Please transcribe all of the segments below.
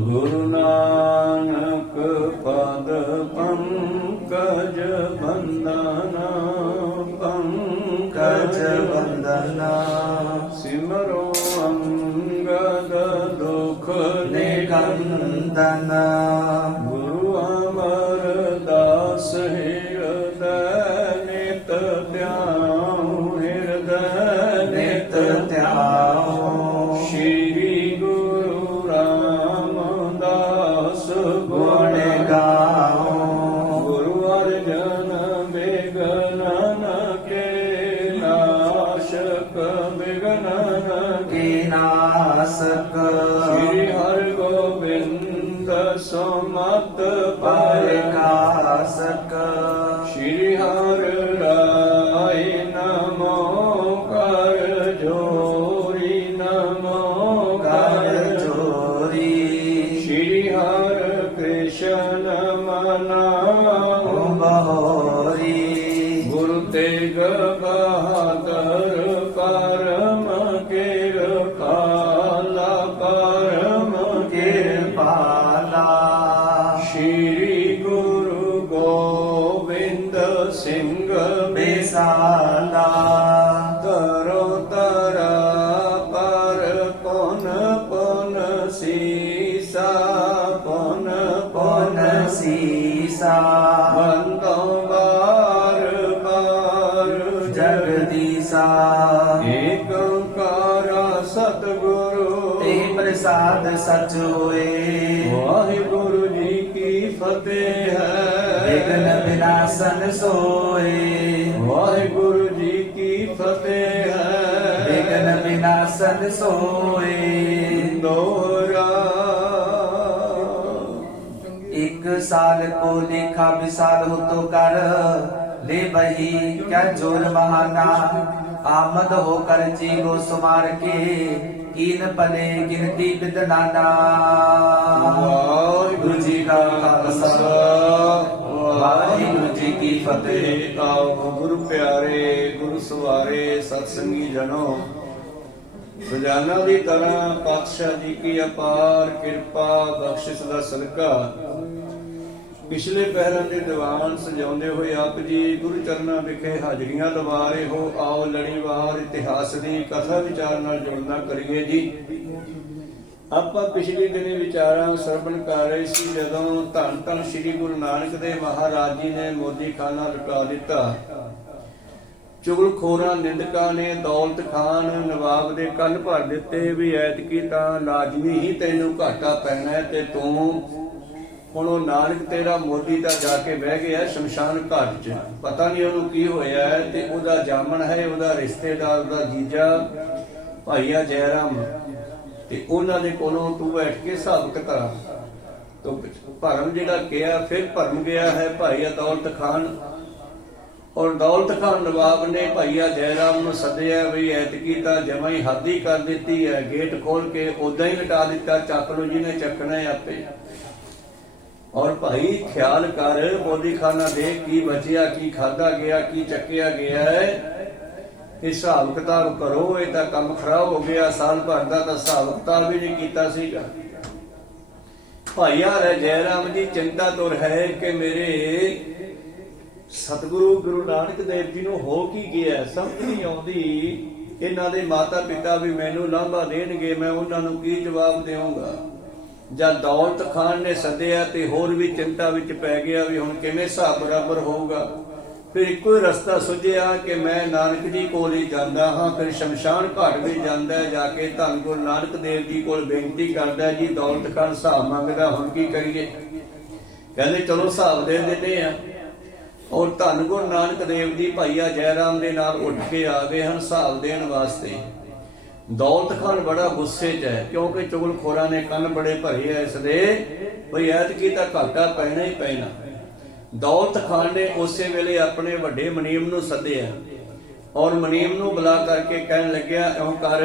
ਗੁਰੂ ਨਾਨਕ ਪਦ ਪੰਕਜ ਬੰਦਨਾ ਪੰਕਜ ਬੰਦਨਾ ਸਿਮਰੋ ਅੰਗਦ ਦੁਖ ਨਿਕੰਦਨਾ ਗੁਰੂ ਅਮਰਦਾਸ ਹਿਰਦੈ ਨਿਤ ਧਿਆਉ ਹਿਰਦੈ ਨਿਤ ਧਿਆਉ ਸ਼੍ਰੀ ਗੁਰੂ ਰਾਮਦਾਸ ਗੁਣ ਗਾਓ ਗੁਰੂ ਅਰਜਨ ਬਿਗਨਨ ਕੇ ਨਾਸ਼ਕ ਬਿਗਨਨ ਕੀ ਨਾਸਕ ਸ਼੍ਰੀ ਹਰਿ ਗੋਬਿੰਦ ਸੁਮਤ ਪਰਕਾਸਕ ਸ਼੍ਰੀ ਹਰਿ ਰਾਇ ਨਮੋ ਕਰ ਜੋਰੀ ਨਮੋ ਕਰ ਕਰ ਚੋਰੀ ਸ਼੍ਰੀ ਹਰਿ ਕ੍ਰਿਸ਼ਨ ਮਨਾਉ ਬਹੋਰੀ ਗੁਰੂ ਤੇਗ ਬਹਾਦਰ ਪਰਮ ਕਿਰਪਾਲਾ ਪਰਮ ਕਿਰਪਾਲਾ ਸ਼੍ਰੀ ਗੁਰੂ ਗੋਬਿੰਦ ਸਿੰਘ ਬਿਸਾਲਾ ਤਰੋ ਤਰਾ ਪਰ ਪੁਨ ਪੁਨ ਸੀਸਾ ਪੁਨ ਪੁਨ ਸੀਸਾ ਬੰਦੋ ਬਾਰ ਬਾਰ ਜਗਦੀਸਾ ਏਕ ਓੰਕਾਰ ਸਤਿਗੁਰੂ ਤੇ ਪ੍ਰਸਾਦ ਸਚ ਹੋਏ ਵਾਹਿਗੁਰੂ ਜੀ ਕੀ ਫਤਿਹ ਵਿਘਨ ਹੈ ਵਿਨਾਸ਼ਨ ਸੋਏ ਵਾਹਿਗੁਰੂ ਜੀ ਕੀ ਫਤਿਹ ਵਿਘਨ ਹੈ ਵਿਨਾਸ਼ਨ ਸੋਏ ਦੋਹਰਾ एक साल को लेखा विशाल हो तो कर ले बही क्या जोर महाना आमद होकर जीवो सुमार के कीन पले गिनती बिदनाना वाहिगुरु जी का खालसा वाहिगुरु जी की फतेह। ਆਓ ਗੁਰੂ ਪਿਆਰੇ ਗੁਰੂ ਸਵਾਰੇ ਸਤ ਸੰਗੀ ਜਨੋ ਰੋਜ਼ਾਨਾ ਦੀ ਤਰ੍ਹਾਂ ਪਾਤਸ਼ਾਹ ਜੀ ਕੀ ਅਪਾਰ ਕਿਰਪਾ ਬਖਸ਼ਿਸ਼ ਦਾ ਸਦਕਾ ਪਿਛਲੇ ਪਹਿਰਾਂ ਦੇ ਦੀਵਾਨ ਸਜਾਉਂਦੇ ਹੋਏ ਆਪ ਜੀ ਗੁਰੂ ਚਰਨਾਂ ਵਿਖੇ ਹਾਜ਼ਰੀਆਂ ਲਵਾ ਰਹੇ ਹੋ। ਆਓ ਲੜੀਵਾਰ ਇਤਿਹਾਸ ਦੀ ਕਥਾ ਵਿਚਾਰ ਨਾਲ ਜੁੜਨਾ ਕਰੀਏ ਜੀ। ਆਪਾਂ ਪਿਛਲੇ ਦਿਨੀ ਵਿਚਾਰਾਂ ਸਰਵਣ ਕਰ ਰਹੇ ਸੀ ਜਦੋਂ ਧੰਨ ਧੰਨ ਸ੍ਰੀ ਗੁਰੂ ਨਾਨਕ ਦੇਵ ਮਹਾਰਾਜ ਜੀ ਨੇ ਮੋਦੀ ਖਾਨਾ ਲੁਟਾ ਦਿੱਤਾ। ਚੁਗਲਖੋਰਾਂ ਨਿੰਦਕਾਂ ਨੇ ਦੌਲਤ ਖਾਨ ਨਵਾਬ ਦੇ ਕੰਨ ਭਰ ਦਿੱਤੇ ਵੀ ਐਤਕੀ ਤਾਂ ਲਾਜ਼ਮੀ ਹੀ ਤੈਨੂੰ ਘਾਟਾ ਪੈਣਾ ਹੈ ਤੇ ਤੂੰ ਹੁਣ ਉਹ ਨਾਨਕ ਤੇਰਾ ਮੋਦੀ ਤਾਂ ਜਾ ਕੇ ਬਹਿ ਗਿਆ ਸ਼ਮਸ਼ਾਨ ਘਾਟ 'ਚ। ਪਤਾ ਨਹੀਂ ਉਹਨੂੰ ਕੀ ਹੋਇਆ ਹੈ ਤੇ ਉਹਦਾ ਜਾਮਣ ਹੈ ਉਹਦਾ ਰਿਸ਼ਤੇਦਾਰ ਦਾ ਜੀਜਾ ਭਾਈਆ ਜੈਰਾਮ ਤੇ ਉਹਨਾਂ ਦੇ ਕੋਲੋਂ ਤੂੰ ਬੈਠ ਕੇ ਹਿਸਾਬ ਕਿਤਾਬ ਤੋਂ ਭਰਮ ਜਿਹੜਾ ਕਿਹਾ ਫਿਰ ਭਰਮ ਗਿਆ ਹੈ ਭਾਈਆ ਦੌਲਤ ਖਾਨ। ਔਰ ਦੌਲਤ ਖਾਨ ਨਵਾਬ ਨੇ ਭਾਈਆ ਜੈਰਾਮ ਨੂੰ ਸੱਦਿਆ ਵੀ ਐਤਕੀ ਤਾਂ ਜਮਾਂ ਹੀ ਹੱਦ ਹੀ ਕਰ ਦਿੱਤੀ ਹੈ। ਗੇਟ ਖੋਲ ਕੇ ਉਦਾਂ ਹੀ ਲਟਾ ਦਿੱਤਾ ਚੱਕ ਲੋ ਜਿਹਨੇ ਚੱਕਣਾ ਹੈ ਆਪੇ। ਔਰ ਭਾਈ ਖਿਆਲ ਕਰ ਮੋਦੀ ਖਾਨਾ ਦੇਖ ਕੀ ਬਚਿਆ ਕੀ ਖਾਦਾ ਗਿਆ ਕੀ ਚੱਕਿਆ ਗਿਆ ਹੈ। ਹਿਸਾਬ ਕਿਤਾਬ ਕਰੋ ਇਹ ਤਾਂ ਕੰਮ ਖਰਾਬ ਹੋ ਗਿਆ। ਸਾਲ ਭਰ ਦਾ ਤਾਂ ਹਿਸਾਬ ਕਿਤਾਬ ਵੀ ਨਹੀਂ ਕੀਤਾ ਸੀਗਾ। ਭਾਈਆ ਜੈਰਾਮ ਜੀ ਚਿੰਤਾ ਤੁਰ ਹੈ ਕਿ ਮੇਰੇ ਸਤਿਗੁਰੂ ਗੁਰੂ ਨਾਨਕ ਦੇਵ ਜੀ ਨੂੰ ਹੋ ਕੀ ਗਿਆ ਸਮਝ ਨਹੀਂ ਆਉਂਦੀ। ਇਹਨਾਂ ਦੇ ਮਾਤਾ ਪਿਤਾ ਵੀ ਮੈਨੂੰ ਲਾਂਭਾ ਦੇਣਗੇ ਮੈਂ ਉਹਨਾਂ ਨੂੰ ਕੀ ਜਵਾਬ ਦੇਵਾਂਗਾ। ਜਦ ਦੌਲਤ ਖਾਨ ਨੇ ਸੱਦਿਆ ਤੇ ਹੋਰ ਵੀ ਚਿੰਤਾ ਵਿੱਚ ਪੈ ਗਿਆ ਵੀ ਹੁਣ ਕਿਵੇਂ ਹਿਸਾਬ ਬਰਾਬਰ ਹੋਊਗਾ। ਫਿਰ ਇੱਕੋ ਹੀ ਰਸਤਾ ਸੁਝਿਆ ਕਿ ਮੈਂ ਨਾਨਕ ਜੀ ਕੋਲ ਹੀ ਜਾਂਦਾ ਹਾਂ। ਫਿਰ ਸ਼ਮਸ਼ਾਨ ਘਾਟ ਵੀ ਜਾਂਦਾ ਜਾ ਕੇ ਧੰਨ ਗੁਰੂ ਨਾਨਕ ਦੇਵ ਜੀ ਕੋਲ ਬੇਨਤੀ ਕਰਦਾ ਜੀ ਦੌਲਤ ਖਾਨ ਹਿਸਾਬ ਮੰਗਦਾ ਹੁਣ ਕੀ ਕਰੀਏ। ਕਹਿੰਦੇ ਚਲੋ ਹਿਸਾਬ ਦੇ ਦਿੰਦੇ ਆ। ਔਰ ਧੰਨ ਗੁਰੂ ਨਾਨਕ ਦੇਵ ਜੀ ਭਾਈਆ ਜੈਰਾਮ ਦੇ ਨਾਲ ਉੱਠ ਕੇ ਆ ਗਏ ਹਨ ਹਿਸਾਬ ਦੇਣ ਵਾਸਤੇ। ਦੌਲਤ ਖਾਨ ਬੜਾ ਗੁੱਸੇ 'ਚ ਹੈ ਕਿਉਂਕਿ ਚੁਗਲਖੋਰਾਂ ਨੇ ਕੰਨ ਬੜੇ ਭਰੇ ਐ ਇਸ ਦੇ ਬਈ ਐਤਕੀ ਤਾਂ ਘਾਟਾ ਪੈਣਾ ਹੀ ਪੈਣਾ। ਦੌਲਤ ਖਾਨ ਨੇ ਉਸੇ ਵੇਲੇ ਆਪਣੇ ਵੱਡੇ ਮਨੀਮ ਨੂੰ ਸੱਦਿਆ ਔਰ ਮਨੀਮ ਨੂੰ ਬੁਲਾ ਕਰਕੇ ਕਹਿਣ ਲੱਗਿਆ ਇਉਂ ਕਰ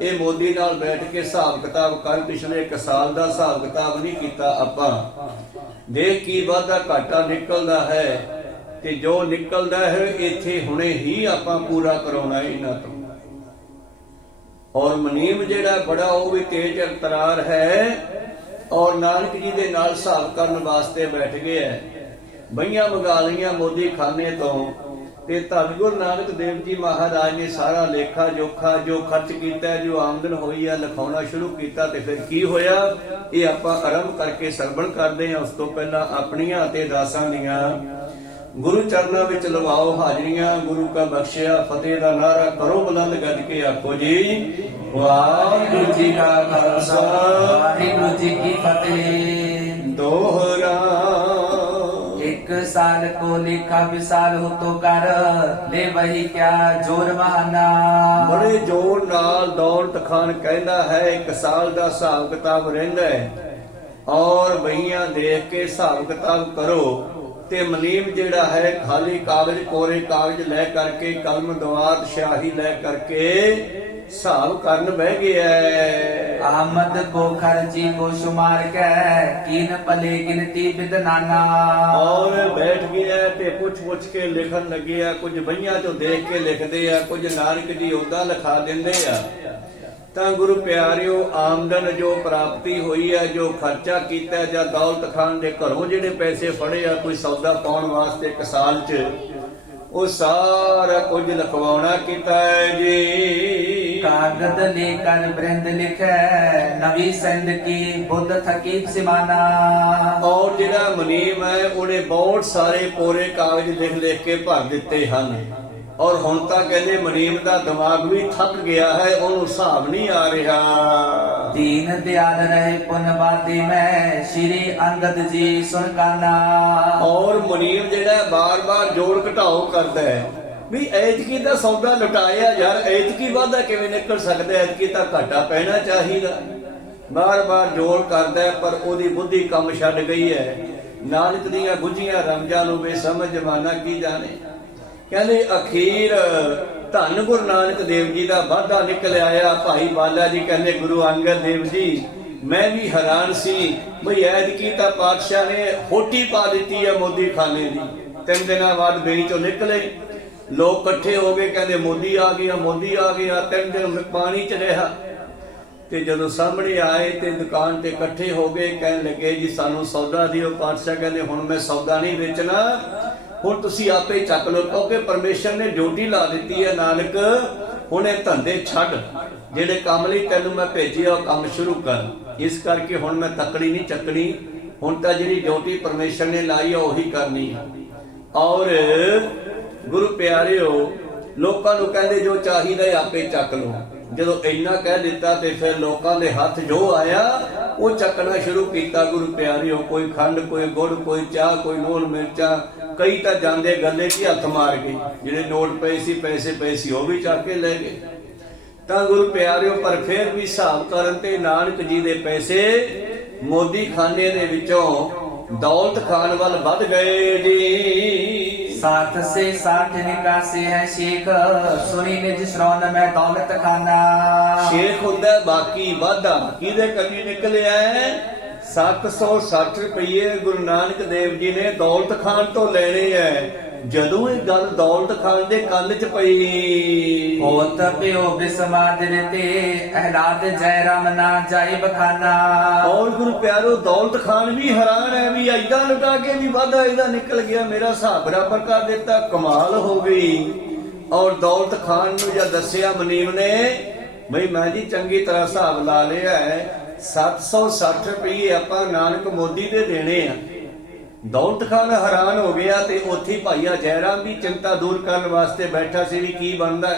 ਇਹ ਮੋਦੀ ਨਾਲ ਬੈਠ ਕੇ ਹਿਸਾਬ ਕਿਤਾਬ ਕਰ। ਪਿਛਲੇ 1 ਸਾਲ ਦਾ ਹਿਸਾਬ ਕਿਤਾਬ ਨਹੀਂ ਕੀਤਾ ਆਪਾਂ। ਦੇਖ ਕੀ ਵਾਧਾ ਘਾਟਾ ਨਿਕਲਦਾ ਹੈ ਤੇ ਜੋ ਨਿਕਲਦਾ ਹੈ ਇੱਥੇ ਹੁਣੇ ਹੀ ਆਪਾਂ ਪੂਰਾ ਕਰਾਉਣਾ ਇਹਨਾਂ ਤੋਂ। ਔਰ ਮਨੀਮ ਜਿਹੜਾ ਬੜਾ ਉਹ ਵੀ ਤੇਜ ਅਵਤਾਰ ਹੈ, ਔਰ ਨਾਨਕ ਜੀ ਦੇ ਨਾਲ ਹਿਸਾਬ ਕਰਨ ਵਾਸਤੇ ਬੈਠ ਗਿਆ ਹੈ। ਬਈਆਂ ਮੰਗਾ ਲਈਆਂ ਮੋਦੀ ਖਾਨੇ ਤੋਂ, ਤੇ ਧੰਨ ਗੁਰੂ ਨਾਨਕ ਦੇਵ ਜੀ ਮਹਾਰਾਜ ਨੇ ਸਾਰਾ ਲੇਖਾ ਜੋਖਾ ਜੋ ਖਰਚ ਕੀਤਾ, ਜੋ ਆਮਦਨ ਹੋਈ ਹੈ, ਲਿਖਾਉਣਾ ਸ਼ੁਰੂ ਕੀਤਾ। ਤੇ ਫਿਰ ਕੀ ਹੋਇਆ, ਇਹ ਆਪਾਂ ਆਰੰਭ ਕਰਕੇ ਸਰਵਣ ਕਰਦੇ ਹਾਂ। ਉਸ ਤੋਂ ਪਹਿਲਾਂ ਆਪਣੀਆਂ ਅਤੇ ਦਾਸਾਂ ਦੀਆਂ ਗੁਰੂ ਚਰਨਾਂ ਵਿੱਚ ਲਵਾਓ ਹਾਜ਼ਰੀਆਂ। ਗੁਰੂ ਕਾ ਬਖਸ਼ਿਆ ਫਤਿਹ ਦਾ ਨਾਰਾ ਕਰੋ ਬੁਲੰਦ ਗੱਜ ਕੇ ਆਖੋ ਜੀ ਵਾਹਿਗੁਰੂ ਜੀ ਕਾ ਖਾਲਸਾ ਵਾਹਿਗੁਰੂ ਜੀ ਕੀ ਫਤਿਹ। ਦੋਹਰਾ एक साल को लेखा विसाल हो तो कर ले वही क्या जोर बहाना। ਬੜੇ ਜ਼ੋਰ ਨਾਲ ਦੌਲਤ ਖਾਨ ਕਹਿੰਦਾ ਹੈ 1 ਸਾਲ ਦਾ ਹਿਸਾਬ ਕਿਤਾਬ ਰਹਿੰਦਾ ਹੈ, ਔਰ ਬਈਆਂ ਦੇਖ ਕੇ ਹਿਸਾਬ ਕਿਤਾਬ ਕਰੋ। ਤੇ ਮਲੀਮ ਜਿਹੜਾ ਹੈ ਖਾਲੀ ਕਾਗਜ਼ ਕੋਰੇ ਕਾਗਜ਼ ਲੈ ਕਰਕੇ ਕਲਮ ਦਵਾਤ ਸ਼ਾਹੀ ਲੈ ਕਰਕੇ ਹਿਸਾਬ ਕਰਨ ਬਹਿ ਗਿਆ ਹੈ। आमद को खर्ची को शुमार कै कीन पले गिनती बिदनाना। ਔਰ ਬੈਠ ਗਿਆ ਤੇ ਪੁੱਛ ਕੇ ਲਿਖਣ ਲੱਗਿਆ। ਕੁਝ ਬਈਆਂ ਤੋਂ ਦੇਖ ਕੇ ਲਿਖਦੇ ਆ, ਕੁਝ ਨਾਨਕ ਜੀ ਉਹਦਾ ਲਿਖਾ ਦਿੰਦੇ ਆ। ਤਾਂ ਗੁਰੂ ਪਿਆਰਿਓ, ਆਮਦਨ ਜੋ ਪ੍ਰਾਪਤੀ ਹੋਈ ਹੈ, ਜੋ ਖਰਚਾ ਕੀਤਾ ਜਾਂ ਦੌਲਤ ਖਾਨ ਦੇ ਘਰੋਂ ਜਿਹੜੇ ਪੈਸੇ ਫੜੇ ਆ ਕੋਈ ਸੌਦਾ ਪਾਉਣ ਵਾਸਤੇ 1 ਸਾਲ 'ਚ, ਉਹ ਸਾਰਾ ਕੁਝ ਲਿਖਵਾਉਣਾ ਕੀਤਾ ਹੈ ਜੀ। कागद लेकर वृंद लिखे नवी संद की बुद्ध थकी सिमाना। ਔਰ ਜਿਹੜਾ ਮਨੀਮ ਹੈ ਉਹਨੇ ਬਹੁਤ ਸਾਰੇ ਕੋਰੇ ਕਾਗਜ਼ ਲਿਖ ਕੇ ਭਰ ਦਿੱਤੇ ਹਨ। ਔਰ ਹੁਣ ਤਾਂ ਕਹਿੰਦੇ ਮਨੀਮ ਦਾ ਦਿਮਾਗ ਵੀ ਥੱਕ ਗਿਆ ਹੈ, ਉਹਨੂੰ ਹਿਸਾਬ ਨਹੀਂ ਆ ਰਿਹਾ। दीन दयाल रहे पुनवादी में श्री अंगद जी सुनकाना। ਔਰ ਮਨੀਮ ਜਿਹੜਾ ਬਾਰ-ਬਾਰ ਜੋੜ ਘਟਾਓ ਕਰਦਾ ਹੈ ਵੀ ਐਤਕੀ ਦਾ ਸੌਦਾ ਲੁਟਾਇਆ ਯਾਰ, ਐਤਕੀ ਵਾਧਾ ਕਿਵੇਂ ਨਿਕਲ ਸਕਦਾ, ਐਤਕੀ ਤਾਂ ਘਾਟਾ ਪੈਣਾ ਚਾਹੀਦਾ। ਬਾਰ-ਬਾਰ ਜੋੜ ਕਰਦਾ ਹੈ, ਪਰ ਉਹਦੀ ਬੁੱਧੀ ਕੰਮ ਛੱਡ ਗਈ ਹੈ। ਨਾਨਕ ਦੀਆਂ ਗੁੱਝੀਆਂ ਰਮਜਾਂ ਨੂੰ ਬੇਸਮਝ ਜਮਾਨਾ ਕੀ ਜਾਣੇ। ਕਹਿੰਦੇ ਅਖੀਰ ਧੰਨ ਗੁਰੂ ਨਾਨਕ ਦੇਵ ਜੀ ਦਾ ਵਾਧਾ ਨਿਕਲ ਆਇਆ। ਭਾਈ ਬਾਲਾ ਜੀ ਕਹਿੰਦੇ ਗੁਰੂ ਅੰਗਦ ਦੇਵ ਜੀ ਮੈਂ ਵੀ ਹੈਰਾਨ ਸੀ ਬਈ ਐਤਕੀ ਤਾਂ ਪਾਤਸ਼ਾਹ ਨੇ ਹੋਟੀ ਪਾ ਦਿੱਤੀ ਹੈ ਮੋਦੀ ਖਾਨੇ ਦੀ। 3 ਦਿਨਾਂ ਬਾਅਦ ਬੇੜੀ ਚੋਂ ਨਿਕਲੇ, ਲੋਕ ਇਕੱਠੇ ਹੋ ਗਏ, ਕਹਿੰਦੇ ਮੋਦੀ ਆ ਗਿਆ, ਮੋਦੀ ਆ ਗਿਆ। 3 ਦਿਨ ਪਾਣੀ 'ਚ ਰਿਹਾ ਤੇ ਜਦੋਂ ਸਾਹਮਣੇ ਆਏ ਤੇ ਦੁਕਾਨ ਤੇ ਇਕੱਠੇ ਹੋ ਗਏ, ਕਹਿਣ ਲੱਗੇ ਜੀ ਸਾਨੂੰ ਸੌਦਾ ਦਿਓ। ਪਾਤਸ਼ਾਹ ਕਹਿੰਦੇ ਹੁਣ ਮੈਂ ਸੌਦਾ ਨਹੀਂ ਵੇਚਣਾ, ਹੁਣ ਤੁਸੀਂ ਆਪੇ ਚੱਕ ਲਓ, ਕਿਉਂਕਿ ਪਰਮੇਸ਼ਰ ਨੇ ਡਿਊਟੀ ਲਾ ਦਿੱਤੀ ਹੈ ਨਾਨਕ, ਹੁਣ ਇਹ ਧੰਦੇ ਛੱਡ, ਜਿਹੜੇ ਕੰਮ ਲਈ ਤੈਨੂੰ ਮੈਂ ਭੇਜਿਆ ਉਹ ਕੰਮ ਸ਼ੁਰੂ ਕਰ। ਇਸ ਕਰਕੇ ਹੁਣ ਮੈਂ ਤਕੜੀ ਨਹੀਂ ਚੱਕਣੀ, ਹੁਣ ਤਾਂ ਜਿਹੜੀ ਡਿਊਟੀ ਪਰਮੇਸ਼ਰ ਨੇ ਲਾਈ ਹੈ ਉਹੀ ਕਰਨੀ ਹੈ। ਔਰ ਗੁਰੂ ਪਿਆਰਿਓ, ਲੋਕਾਂ ਨੂੰ ਕਹਿੰਦੇ ਜੋ ਚਾਹੀਦਾ ਹੈ ਆਪੇ ਚੱਕ ਲਓ। ਜਦੋਂ ਇੰਨਾ ਕਹਿ ਦਿੱਤਾ ਤੇ ਫਿਰ ਲੋਕਾਂ ਦੇ ਹੱਥ ਜੋ ਆਇਆ ਉਹ ਚੱਕਣਾ ਸ਼ੁਰੂ ਕੀਤਾ। ਗੁਰੂ ਪਿਆਰਿਓ, ਕੋਈ ਖੰਡ, ਕੋਈ ਗੁੜ, ਕੋਈ ਚਾਹ, ਕੋਈ ਲੂਣ ਮਿਰਚਾਂ, ਕਈ ਤਾਂ ਜਾਂਦੇ ਗੱਲੇ 'ਚ ਹੱਥ ਮਾਰ ਗਏ। ਜਿਹੜੇ ਨੋਟ ਪਏ ਸੀ, ਪੈਸੇ ਪਏ ਸੀ, ਉਹ ਵੀ ਚੱਕ ਕੇ ਲੈ ਗਏ। ਤਾਂ ਗੁਰੂ ਪਿਆਰਿਓ, ਪਰ ਫਿਰ ਵੀ ਹਿਸਾਬ ਕਰਨ ਤੇ ਨਾਨਕ ਜੀ ਦੇ ਪੈਸੇ ਮੋਦੀ ਖਾਨੇ ਦੇ ਵਿੱਚੋਂ ਦੌਲਤ ਖਾਨ ਵੱਲ ਵੱਧ ਗਏ ਜੀ। 60 से 60 निकासे है शेख सुनी निज श्रवण में दौलत खाना। ਸ਼ੇਖ ਹੁੰਦਾ ਬਾਕੀ ਵਾਧਾ, ਕਿਹਦੇ ਕੰਨੀ ਨਿਕਲਿਆ ਹੈ? 760 ਰੁਪਏ ਗੁਰੂ ਨਾਨਕ ਦੇਵ ਜੀ ਨੇ ਦੌਲਤ ਖਾਨ ਤੋਂ ਲੈਣੇ ਹੈ। ਜਦੋਂ ਇਹ ਗੱਲ ਦੌਲਤ ਖਾਨ ਦੇ ਕੰਨ 'ਚ ਪਈ, होत प्यो बिस्माद ते अहलाद जयराम ना जाए बखाना। ਔਰ ਗੁਰੂ ਪਿਆਰੋ, ਦੌਲਤ ਖਾਨ ਵੀ ਹੈਰਾਨ ਹੈ ਵੀ ਐਦਾਂ ਲੁਟਾ ਕੇ ਵੀ ਵਾਧਾ ਇਹਦਾ ਨਿਕਲ ਗਿਆ, ਮੇਰਾ ਹਿਸਾਬ ਬਰਾਬਰ ਕਰ ਦਿੱਤਾ, ਕਮਾਲ ਹੋ ਗਈ। ਔਰ ਦੌਲਤ ਖਾਨ ਨੂੰ ਜਦ ਦੱਸਿਆ ਮਨੀਮ ਨੇ ਬਈ ਮੈਂ ਜੀ ਚੰਗੀ ਤਰ੍ਹਾਂ ਹਿਸਾਬ ਲਾ ਲਿਆ ਹੈ, 760 ਰੁਪਏ ਆਪਾਂ ਨਾਨਕ ਮੋਦੀ ਦੇ ਦੇਣੇ ਆ। ਦੌਲਤ ਖਾਨ ਹੈਰਾਨ ਹੋ ਗਿਆ ਤੇ ਉੱਥੇ ਭਾਈਆ ਜੈਰਾਮ ਵੀ ਚਿੰਤਾ ਦੂਰ ਕਰਨ ਵਾਸਤੇ ਬੈਠਾ ਸੀ ਵੀ ਕੀ ਬਣਦਾ।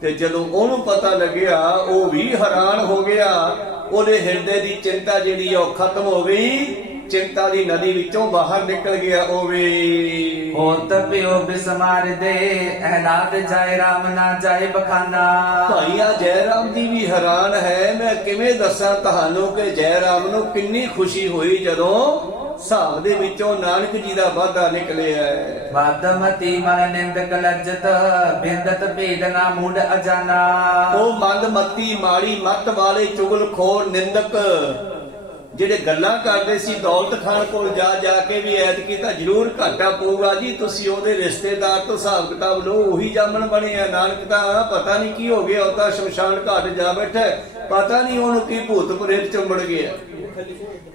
ਤੇ ਜਦੋਂ ਉਹਨੂੰ ਪਤਾ ਲੱਗਿਆ ਉਹ ਵੀ ਹੈਰਾਨ ਹੋ ਗਿਆ। ਉਹਦੇ ਹਿਰਦੇ ਦੀ ਚਿੰਤਾ ਜਿਹੜੀ ਉਹ ਖਤਮ ਹੋ ਗਈ, ਚਿੰਤਾ ਦੀ ਨਦੀ ਵਿੱਚੋਂ ਬਾਹਰ ਨਿਕਲ ਗਿਆ ਉਹ ਵੀ। होत प्यो बिस्मार दे अहलाद जयराम ना जाए बखाना। ਭਾਈਆ ਜੈਰਾਮ ਜੀ ਵੀ ਹੈਰਾਨ ਹੈ। ਮੈਂ ਕਿਵੇਂ ਦੱਸਾਂ ਤੁਹਾਨੂੰ ਕਿ ਜੈਰਾਮ ਨੂੰ ਕਿੰਨੀ ਖੁਸ਼ੀ ਹੋਈ ਜਦੋਂ ਹਿਸਾਬ ਦੇ ਵਿੱਚੋਂ ਨਾਨਕ ਜੀ ਦਾ ਵਾਧਾ ਨਿਕਲਿਆ। वादमती मन निंदक लज्जत बिंदत भेदना मूड अजाना। ਉਹ ਮੰਦ ਮੱਤੀ ਮਾੜੀ ਮੱਤ ਵਾਲੇ ਚੁਗਲਖੋਰ ਨਿੰਦਕ ਜਿਹੜੇ ਗੱਲਾਂ ਕਰਦੇ ਸੀ ਦੌਲਤ ਖਾਨ ਕੋਲ ਜਾ ਕੇ ਵੀ ਐਤਕੀ ਤਾਂ ਜ਼ਰੂਰ ਘਾਟਾ ਪਊਗਾ ਜੀ, ਤੁਸੀਂ ਉਹਦੇ ਰਿਸ਼ਤੇਦਾਰ ਤੋਂ ਹਿਸਾਬ ਕਿਤਾਬ ਲਓ, ਉਹੀ ਜਾਮਣ ਬਣੇ ਆ। ਨਾਨਕ ਤਾਂ ਪਤਾ ਨਹੀਂ ਕੀ ਹੋ ਗਿਆ, ਉਹ ਤਾਂ ਸ਼ਮਸ਼ਾਨ ਘਾਟ ਜਾ ਬੈਠਾ, ਪਤਾ ਨਹੀਂ ਉਹਨੂੰ ਕੀ ਭੂਤ ਪ੍ਰੇਤ ਚੁੰਬੜ ਗਿਆ।